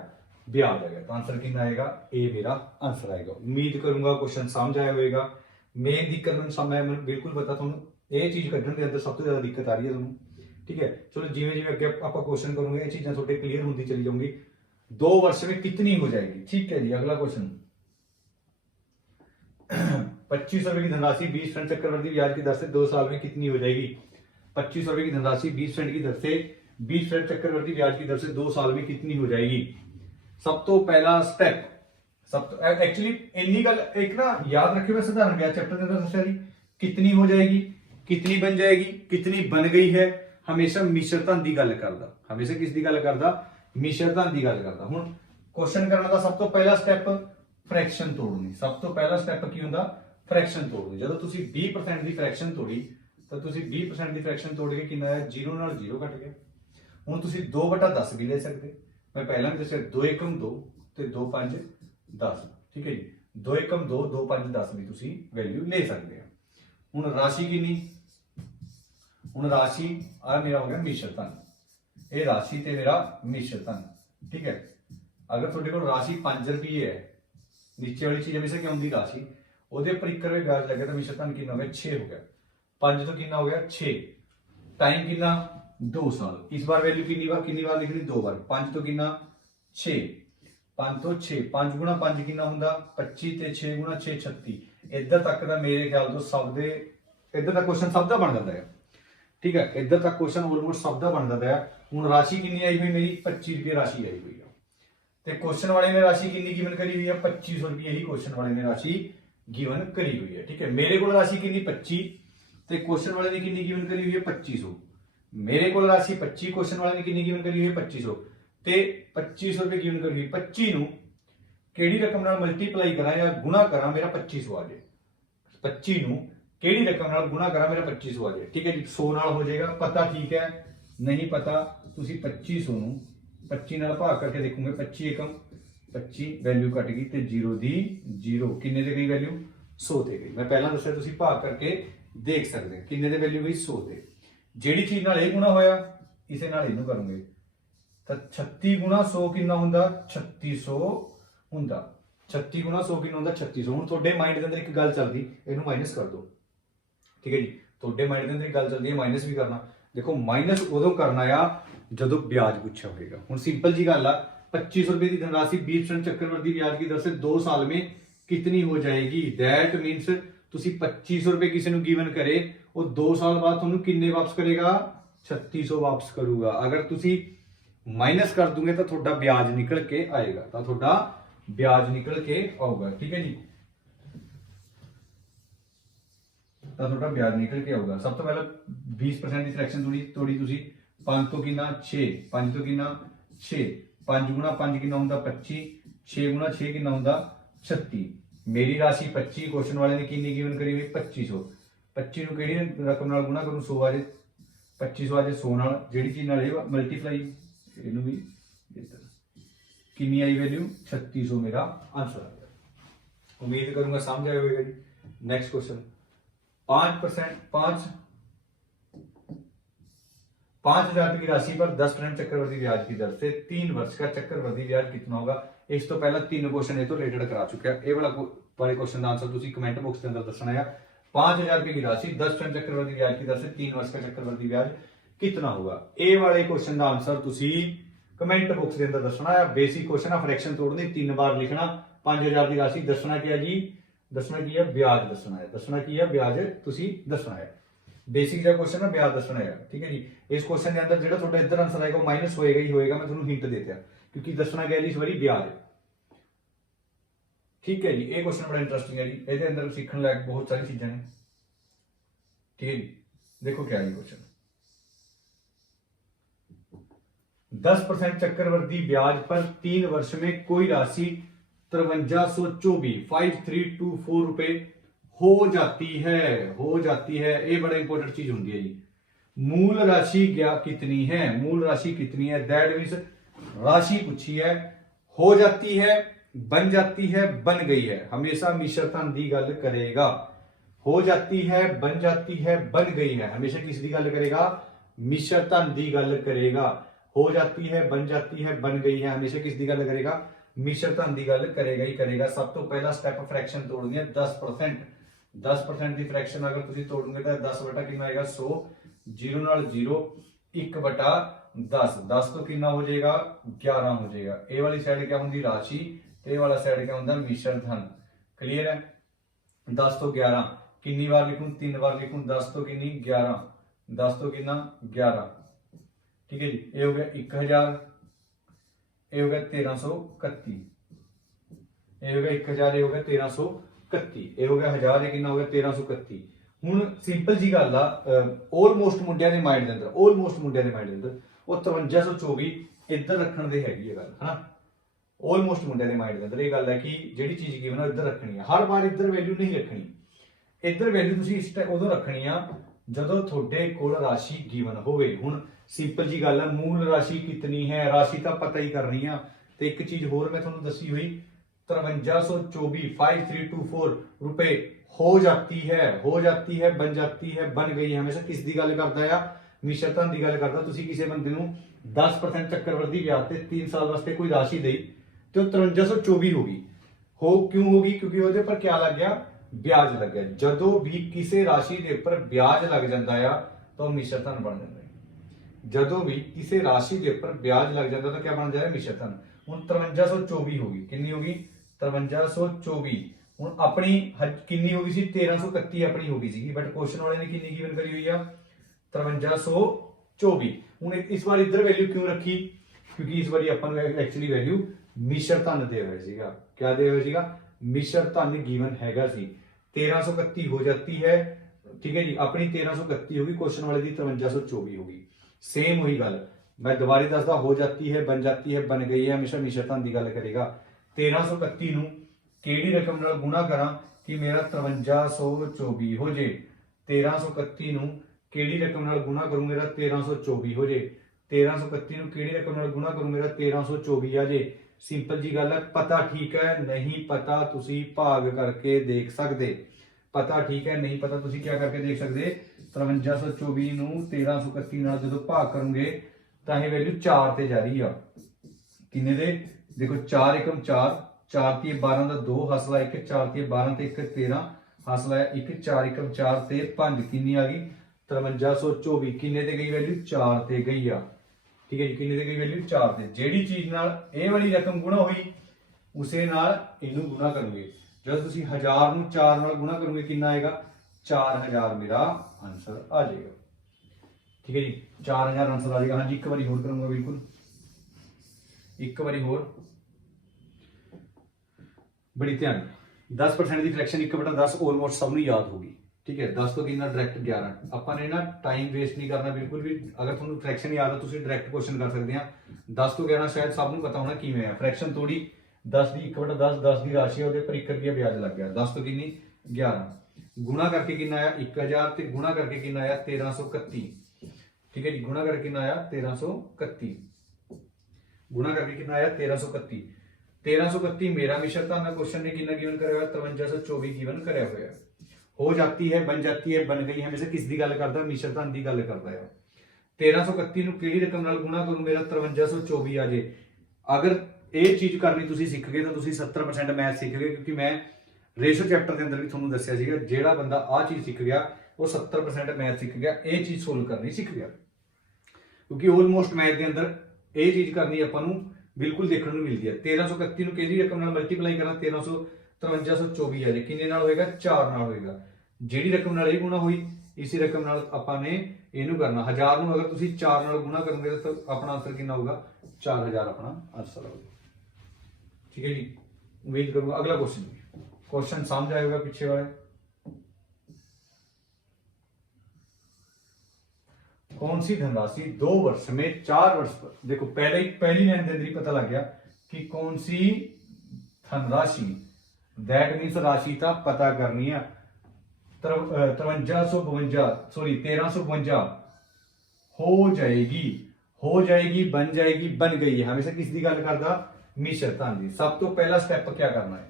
ब्याज आ गया। तो आंसर कितना आएगा, ए मेरा आंसर आएगा। उम्मीद करूंगा क्वेश्चन समझ आया होगा। मेन दिक्कत मैं बिल्कुल पता तुहानू ये चीज कढ़ने के अंदर सब तो ज्यादा दिक्कत आ रही है तुहानू। ठीक है, चलो जिवें जिवें अगे आप क्वेश्चन करोगे ये चीज़ें थोड़े क्लियर होती चली जाऊंगी। 2 वर्ष में कितनी हो जाएगी। ठीक है जी, अगला क्वेश्चन 2500 रुपए की धनराशि 20% चक्रवृद्धि ब्याज की दर से 2 साल में कितनी हो जाएगी। 2500 रुपए की धनराशि 20% की दर से 20% चक्रवृद्धि ब्याज की दर से 2 साल में कितनी हो जाएगी। सब तो पहला स्टेप, सब तो एक्चुअली इन्नी गल एक ना याद रखियो, मैं साधारण ब्याज चैप्टर के अंदर दस्या कितनी हो जाएगी, कितनी बन जाएगी, कितनी बन गई है। हमेशा मिश्र धन की गल करदा, हमेशा किस दी गल करदा, मिश्र धन की गल करदा। हुण क्वेश्चन करने का सब तो पहला स्टेप फ्रैक्शन तोड़नी। सब तो पहला स्टेप की हुंदा, फ्रैक्शन तोड़नी। जदों तुसीं 20% की फ्रैक्शन तोड़ी तो तुसीं 20% की फ्रैक्शन तोड़ के कितना आया, 0 नाल 0 कट गया। हुण तुसीं 2/10 भी ले सकते, मैं पहला भी दस्सिया 2 एकम 2 ते 2 5 10। ठीक है जी, 2 एकम 2 2 5 10 भी तुसीं वैल्यू ले सकते हैं। हुण राशि कितनी, हुण राशि आ मेरा हो गया मिश्र धन, ये राशि ते मेरा मिश्र धन। ठीक है, अगर तुहाडे कोल राशि 5 रुपये है, नीचे वाली चीज हमेशा क्या होंगी राशि, ਉਹਦੇ पर 1 रुपये ब्याज लगे तो मिश्र धन कितना हो गया 6 हो गया। 5 तो कितना हो गया 6, टाइम कितना 2 साल। इस बार वैल्यू कितनी बार लिखनी 2 बार। 5 तो कितना 6, 5 तो 6, 5 गुणा 5 कितना होंदा 25 ते 6 गुणा 6 36। इधर तक का मेरे ख्याल तो सब दे इधर तक क्वेश्चन सब दा बन जाता है। ठीक है, इधर तक क्वेश्चन ऑलमोस्ट सब दा बन जाता है। हुण राशि कितनी आई हुई मेरी 25 रुपये राशि आई हुई है, ते क्वेश्चन वाले ने राशि कितनी गिवन करी हुई है 2500 रुपये ही क्वेश्चन वाले ने राशि गिवन करी हुई है। ठीक है, मेरे को राशि कितनी 25 ते क्वेश्चन वाले ने कितनी गिवन करी हुई है 2500। मेरे को राशि 25 क्वेश्चन वाले ने कितनी गिवन करी हुई है 2500 ते 2500 रुपये गिवन करी हुई। 25 नूं केड़ी रकम नाल मल्टीप्लाई करा या गुणा करा मेरा 2500 आ जाए। 25 नूं केड़ी रकम नाल गुणा करा मेरा 2500 आ जाए। ठीक है जी, 100 नाल हो जाएगा, पता ठीक है, नहीं पता तुसी 2500 नूं 25 नाल भाग करके देखोगे 25 एकम 25 वैल्यू कट गई ते 0 दी 0 किन्ने दे गई वैल्यू 100 ते गई। मैं पहला दस्सिया तुसी भाग करके देख सकते हैं किन्ने दे वैल्यू गई 100 ते। जेड़ी चीज नाल ए गुणा होया इसे नाल इनू करोगे तो 36 गुणा 100 कितना हुंदा 3600 हुंदा। 36 गुणा 100 कितना हुंदा 3600। हुण तुहाडे माइंड दे अंदर एक गल चलदी, इनू माइनस कर दो। ठीक है जी, तुहाडे माइंड दे अंदर एक गल चलदी है माइनस भी करना। देखो माइनस उदों करना आ जदों ब्याज पूछा होगा। हुण सिंपल जी गल आ 2500 रुपये की धनराशि 20% चक्रवृद्धि ब्याज की दर से 2 साल में कितनी हो जाएगी। दैट मीन्स तुसी 2500 रुपये किसी ने गिवन करे वो 2 साल बाद तुहानू किन्ने वापस करेगा 3600 वापस करूगा। अगर तुसी माइनस कर दोगे तो थोड़ा ब्याज निकल के आएगा, तो थोड़ा ब्याज निकल के आऊगा। ठीक है जी, तो थोड़ा ब्याज निकल के आऊगा। सब तो पहले 20% की फ्रैक्शन तोड़ी तुसी 5 तो कितना 6, 5 तो कितना 6, 5 गुणा 5 कितना होंदा 25, 6 गुणा 6 कितना होंदा 36। मेरी राशि 25 क्वेश्चन वाले ने कितनी गिवन करी हुई 2500। 25 ਨੂੰ ਕਿਹੜੀ ਰਕਮ ਨਾਲ ਗੁਣਾ ਕਰੂ 100 ਆ ਜੇ 2500 ਆ ਜੇ 100 ਨਾਲ ਜਿਹੜੀ ਚੀਜ਼ ਨਾਲ ਇਹ ਮਲਟੀਪਲਾਈ ਇਹਨੂੰ ਵੀ ਇੱਧਰ ਕਿੰਨੀ ਆਈ ਵੈਲਿਊ 3600 मेरा आंसर आ गया। उम्मीद करूंगा समझ आया होगा जी। नेक्स्ट क्वेश्चन 5% 5000 रुपए की राशि पर 10% चक्रवृद्धि ब्याज की दर से 3 वर्ष का चक्रवृद्धि ब्याज कितना होगा। इस तो पहला 3 क्वेश्चन ये तो रिलेटेड करा चुका है। ये वाला क्वेश्चन का आंसर तुसी कमेंट बॉक्स के अंदर दसना है। 5000 रुपए की राशि 10% चक्रवृद्धि ब्याज की दर से 3 वर्ष का चक्रवृद्धि ब्याज कितना होगा। ए वाले क्वेश्चन का आंसर तुसी कमेंट बॉक्स के अंदर दसना है। बेसिक क्वेश्चन है, फ्रैक्शन तोड़नी 3 बार लिखना। 5000 की राशि दसना क्या जी, दसना की है ब्याज दसना है, दसना की है ब्याज तुसी दसना है। ਬੇਸਿਕ ਜਿਹਾ ਕੁਐਸਚਨ ਹੈ, ਵਿਆਜ ਦੱਸਣਾ ਹੈ, ਠੀਕ ਹੈ ਜੀ। ਇਸ ਕੁਐਸਚਨ ਦੇ ਅੰਦਰ ਜਿਹੜਾ ਤੁਹਾਡਾ ਇੱਧਰ ਆਨਸਰ ਆਏਗਾ ਉਹ ਮਾਈਨਸ ਹੋਏਗਾ ਹੀ ਹੋਏਗਾ, ਮੈਂ ਤੁਹਾਨੂੰ ਹਿੰਟ ਦੇ ਦਿੱਤਾ, ਕਿਉਂਕਿ ਦੱਸਣਾ ਗਿਆ ਜੀ ਇਸ ਵਾਰੀ ਵਿਆਜ, ਠੀਕ ਹੈ ਜੀ। ਇਹ ਕੁਐਸਚਨ ਬੜਾ ਇੰਟਰਸਟਿੰਗ ਹੈ ਜੀ, ਇਹਦੇ ਅੰਦਰ ਸਿੱਖਣ ਲਾਇਕ ਬਹੁਤ ਸਾਰੀ ਚੀਜ਼ਾਂ ਨੇ, ठीक है जी। देखो क्या है क्वेश्चन, 10% चक्रवृद्धि ब्याज पर 3 वर्ष में कोई राशि 5324 रुपए हो जाती है, ये बड़ा इंपॉर्टेंट चीज होती है जी। मूल राशि क्या कितनी है, मूल राशि कितनी है, दैट मीन्स राशि पूछी है, हो जाती है, बन जाती है, बन गई है, हमेशा मिश्रतन दी गल करेगा। हो जाती है, बन जाती है, बन गई है, हमेशा किस दी गल करेगा, मिश्रतन दी गल करेगा। हो जाती है, बन जाती है, बन गई है, हमेशा किस दी गल करेगा, मिश्रतन दी गल करेगा ही करेगा। सब तो पहला स्टेप फ्रैक्शन तोड़नी है 10%, 10% की फ्रैक्शन अगर तुम तोड़ोगे तो 10 बटा कितना आएगा 100, 0 नाल 0, 1 बटा 10, 10 तो कितना हो जाएगा 11 हो जाएगा। ए वाली साइड क्या होंगी राशि, ते वाला साइड क्या होंगे मिश्रधन। क्लियर है, 10 तो 11 कितनी बार लिखूं, 3 बार लिखूं, 10 तो कितनी 11, 10 तो कितना 11, ठीक है जी। ये हो गया 1000, ये हो गया 1331, ये हो गया 1000, ये हो गया 1331, ये हो गया 1000, ये कितना हो गया 1331। हुण सिंपल जी गल आ, ऑलमोस्ट मुंडिया के माइंड के अंदर, ऑलमोस्ट मुंडिया के माइंड के अंदर वो 5324 इधर रखने की हैगी गल है ना। ऑलमोस्ट मुंडिया के माइंड के अंदर ये गल है कि जिहड़ी चीज गिवन है इधर रखनी है, हर बार इधर वैल्यू नहीं रखनी, इधर वैल्यू तुसीं इस उदों रखनी आ जदों तुहाडे कोल राशि गिवन होवे। हुण सिंपल जी गल है, मूल राशि कितनी है, राशि तो पता ही करनी आ। ते एक चीज होर मैं तुहानूं दसी हुई 5324 रुपए हो जाती है, बन जाती है, बन गई है, हमेशा किस दी गल करदा है, मिश्रतन दी गल करदा। तुसीं किसी बंदे नूं 10% चक्रवृद्धि ब्याज ते 3 साल वास्ते कोई राशि देई ते 5324 होगी, हो क्यों होगी, क्योंकि ਉਹਦੇ पर क्या लग गया, ब्याज लग गया। जदों भी किसी राशि के उपर ब्याज लग जाता है तो मिश्रधन बन जाता है, जदों भी किसी राशि के उपर ब्याज लग जाता तो क्या बन जाए मिश्रधन। हुण 5324 होगी, कितनी होगी 5324, हुण अपनी कितनी होगी सी 1331 अपनी होगी सी, बट क्वेश्चन वाले ने कितनी गिवन करी हुई है 5324। हुण इस बार इधर वैल्यू क्यों रखी, क्योंकि इस बार अपन एक्चुअली वैल्यू मिश्रधन दे हुए सीगा, क्या दे हुए सीगा, मिश्रधन गिवन हैगा सी। 1331 हो जाती है, ठीक है जी, अपनी 1331 होगी, क्वेश्चन वाले की 5324 होगी, सेम वही गल। मैं दोबारा दसदा, हो जाती है, बन जाती है, बन गई है, हमेशा मिश्रधन की गल करेगा। 1331 नूं किहड़ी रकम नाल गुणा करा कि मेरा 5324 हो जे, 1331 नूं किहड़ी रकम नाल गुणा करूं मेरा 1324 हो जे, 1331 नूं किहड़ी रकम नाल गुणा करूं मेरा 1324 आ जे। सिंपल जी गल है, पता ठीक है, नहीं पता तुसी भाग करके देख सकते, पता ठीक है, नहीं पता तुसी क्या करके देख सकते, 5324 नूं 1331 नाल जदों भाग करोगे तां ये वैल्यू 4 ते जा रही आ, किन्ने दे देखो 4 एकम 4, 4 ती 12 दा 2 हासला 1, 4 ती 12 ते 1 13 हासला 1, 4 एकम 4 ते 5 कितनी आ गई 5324, किन्ने ते गई वैल्यू 4 ते गई आ, ठीक है जी, किन्ने ते गई वैल्यू 4 ते। जेड़ी चीज नाल ए वाली रकम गुणा हुई उसे नाल इनू गुणा करोगे, जब तुसी 1000 नूं 4 नाल गुणा करोगे कितना आएगा 4000 मेरा आंसर आ जाएगा, ठीक है जी, 4000 आंसर आ जाएगा। हाँ जी, एक बार होर करूंगा, बिल्कुल एक बार होर, बड़ी ध्यान, 10% की फ्रैक्शन 1/10 ऑलमोस्ट सबनूं याद होगी, ठीक है। 10 तो कितना डायरैक्ट 11, अपन ने ना टाइम वेस्ट नहीं करना बिल्कुल भी, अगर तुहानूं फ्रैक्शन याद है तुसीं डायरैक्ट क्वेश्चन कर सकते हैं। 10 तो 11 शायद सबनूं पता होना किवें है, फ्रैक्शन थोड़ी 10 की 1/10, 10 की राशि है उहदे पर 1 रुपया ब्याज लग गया, 10 तो कितनी 11, गुणा करके कितना आया 1000 ते गुणा करके कितना आया 1331, ठीक है जी, गुणा करके कितना आया 1331, गुणा करके कितना आया 1331, 1331 मेरा मिश्रधन है, क्वेश्चन ने कितना गिवन कराया 5324 गिवन कराया हुआ है। हो जाती है, बन जाती है, बन गई है, हमेशा किस दी गल करदा, मिश्रधन दी गल करदा है। 1331 नूं किहड़ी रकम नाल गुणा करूं मेरा 5324 आ जे। अगर ये चीज करनी तुसीं सीख गए तो तुसीं 70% मैथ सीख गए, क्योंकि मैं रेशो चैप्टर के अंदर भी तुहानूं दस्सिया सीगा, जेड़ा बंदा आ चीज सीख गया वो 70% मैथ सीख गया, ये चीज सोल्व करनी सीख गया, क्योंकि ऑलमोस्ट मैथ के अंदर ये चीज करनी आपां नूं बिल्कुल देखने को मिलती है। 1331 नूं किहड़ी रकम नाल मल्टीप्लाई करा 5324 आ जे, किन्ने नाल होएगा 4 नाल होएगा, जेड़ी रकम नाल ये गुणा हुई इसी रकम नाल ਆਪਾਂ ਨੇ ਇਹਨੂੰ ਕਰਨਾ 1000 ਨੂੰ ਅਗਰ ਤੁਸੀਂ 4 ਨਾਲ ਗੁਣਾ ਕਰੋਗੇ ਤਾਂ ਆਪਣਾ ਆਨਸਰ ਕਿੰਨਾ ਹੋਊਗਾ 4000 ਆਪਣਾ ਆਨਸਰ ਹੋਊਗਾ। ठीक है जी, उम्मीद करूंगा। अगला क्वेश्चन समझ आएगा पीछे वाले। कौन सी धनराशि 2 वर्ष में 4 वर्ष पर, देखो पहली लेन देन ही पता लग गया कि कौन सी धनराशि, दैट मीन्स राशि था पता करनी है 5352 सॉरी 1352 हो जाएगी बन गई है। हमेशा किस दी गल करदा मिश्र धन दी। सब तो पहला स्टेप क्या करना है,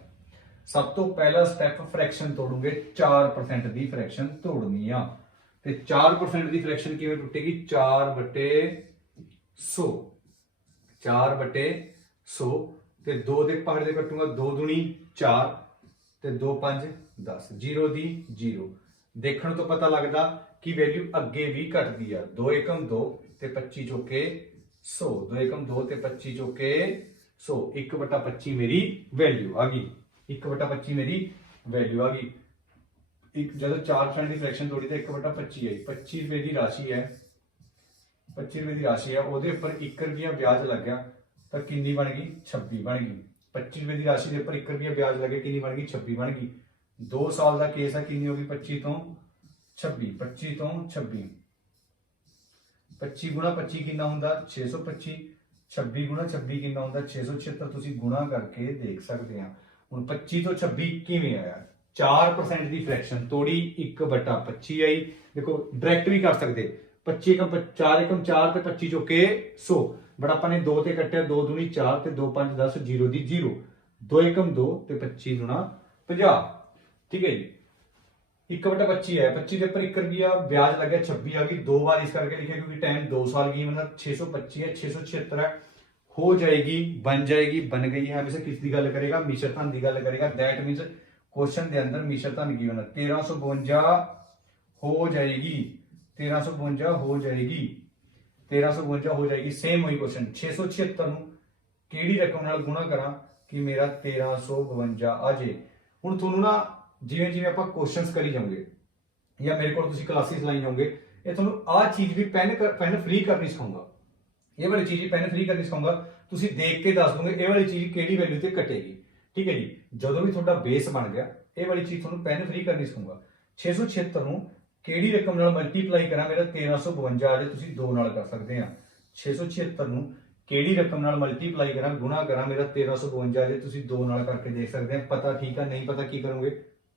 सब तो पहला स्टेप फ्रैक्शन तोड़ूंगे 4% की फ्रैक्शन तोड़नी है। ते 4% की फ्रैक्शन किवें टुटेगी 4/100 4/100 ते 2 दे पहाड़ दे कटूंगा 2 दूनी 4 ते 2 5 10 0 दी 0। देखने तो पता लगता कि वैल्यू अगे भी घटती है 2 एकम 2 ते 25 चौके 100 2 एकम 2 ते 25 चौके 100 1/25 मेरी वैल्यू आ गई 1/25 मेरी वैल्यू आ गई। एक जब 4% की फ्रैक्शन तोड़ी तो 1/25 आई 25 रुपए की राशि है 25 रुपए की राशि है वो ₹1 ब्याज लग गया तो कितनी बन गई 26 बन गई। 25 रुपए की राशि के उपर ₹1 ब्याज लगे कितनी बन गई 26 बन गई। 2 साल का केस है कितनी होगी 25 तो 26 25 तो 26 25 गुणा 25 कितना होंदा 625 26 गुणा 26 कितना होंदा 676 तुसी गुणा करके देख सकते हैं। हुण 25 तो 26 किवें आया 4% की फ्रैक्शन तोड़ी 1/25 आई। देखो डायरैक्ट भी कर सकते 25 एकम 4 एकम 4 ते 25 चौके 100 बट आपां ने 2 ते कट्टिया 2 दूनी 4 ते 2 5 10 0 दी 0 2 एकम 2 ते 25 गुणा 50। ठीक है जी 1/25 है 25 के उपर ₹1 ब्याज लग गया 26 आ गई 2 बार इस करके लिखा क्योंकि टाइम 2 साल की मतलब 625 है 676 है हो जाएगी बन गई है। हमेशा किस दी गल करेगा मिश्र धन दी गल करेगा। दैट मीन्स क्वेश्चन के अंदर मिश्र धन की होना 1352 हो जाएगी 1352 हो जाएगी 1352 हो जाएगी। सेम वही क्वेश्चन 676 केड़ी रकम नाल गुणा करा कि मेरा 1352 आ जाए। हुण तुहानू ना जिवें जिवें आपां क्वेश्चंस करी जाओगे या मेरे को तुसीं क्लासेस लाई जाओगे ये तुहानू आ चीज भी पेन फ्री करनी सिखाऊंगा ये वाली चीज भी पेन फ्री करनी सिखाऊंगा तुसीं देख के दस दोगे ये वाली चीज केड़ी वैल्यू ते कटेगी। ठीक है जी जदों भी तुहाडा बेस बन गया ये वाली चीज तुहानू पेन फ्री करनी सिखाऊंगा। 676 नूं केड़ी रकम नाल मल्टीप्लाई करा मेरा 1352 आ जाए तुसीं 2 नाल कर सकते हैं। 676 नूं केड़ी रकम नाल मल्टीप्लाई करा गुणा करा मेरा 1352 आ जाए तुसीं 2 नाल करके देख सकते हैं। पता ठीक है नहीं पता की करोगे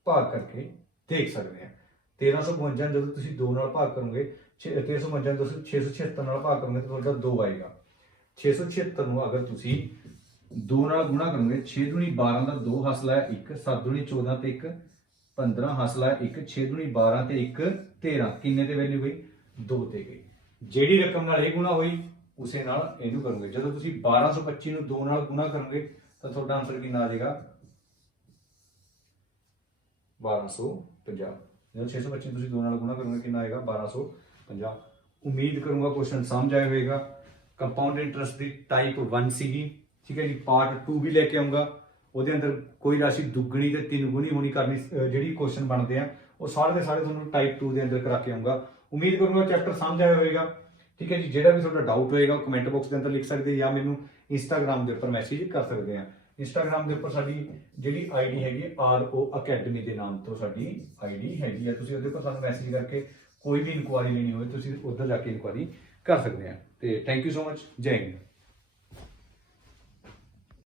भाग करके देख सकते हैं। 1352 जो तुसीं 2 नाल भाग करोगे 1352 676 नाल भाग करोगे तो तुहाडा 2 आएगा। 676 नूं अगर तुसीं 2 नाल गुणा करोगे 6 दूनी 12 का 2 हासला है 1 7 दूनी 14 ते 1 15 हासला है 1 6 दूनी 12 ते 1 13 किन्ने ते वैल्यू गई 2 ते गई। जेड़ी रकम नाल ये गुणा हुई उसे नाल इहनू करोगे। जदों तुसीं 1225 नूं 2 नाल गुणा करोगे तो तुहाडा आंसर कितना आ जाएगा 1250। जब 625 तुसीं 2 नाल गुणा करोगे कितना आएगा 1250। उम्मीद करूंगा क्वेश्चन समझ आया होगा। कंपाउंड इंटरस्ट की टाइप 1 सीगी। ठीक है जी पार्ट 2 भी लेके आऊंगा ਉਹਦੇ ਅੰਦਰ कोई राशि दुगनी ते 3 गुनी होनी करनी ਜਿਹੜੀ क्वेश्चन बनते हैं वो सारे के सारे ਤੁਹਾਨੂੰ टाइप 2 ਦੇ ਅੰਦਰ करा के आऊंगा। उम्मीद करूंगा चैप्टर समझ आया होगा। ठीक है जी ਜਿਹੜਾ भी ਤੁਹਾਡਾ डाउट होएगा कमेंट बॉक्स के अंदर लिख सकते या मैनू इंस्टाग्राम के उपर मैसेज कर सकते हैं। इंस्टाग्राम के उपर साडी ਜਿਹੜੀ आईडी हैगी RO अकैडमी के नाम तो साडी आईडी हैगी है ਤੁਸੀਂ ਉਹਦੇ ਉੱਪਰ ਸਾਨੂੰ मैसेज करके कोई भी इंक्वायरी लेनी होए ਤੁਸੀਂ उधर जाके इंक्वायरी कर सकते हैं। तो थैंक यू सो मच जय हिंद।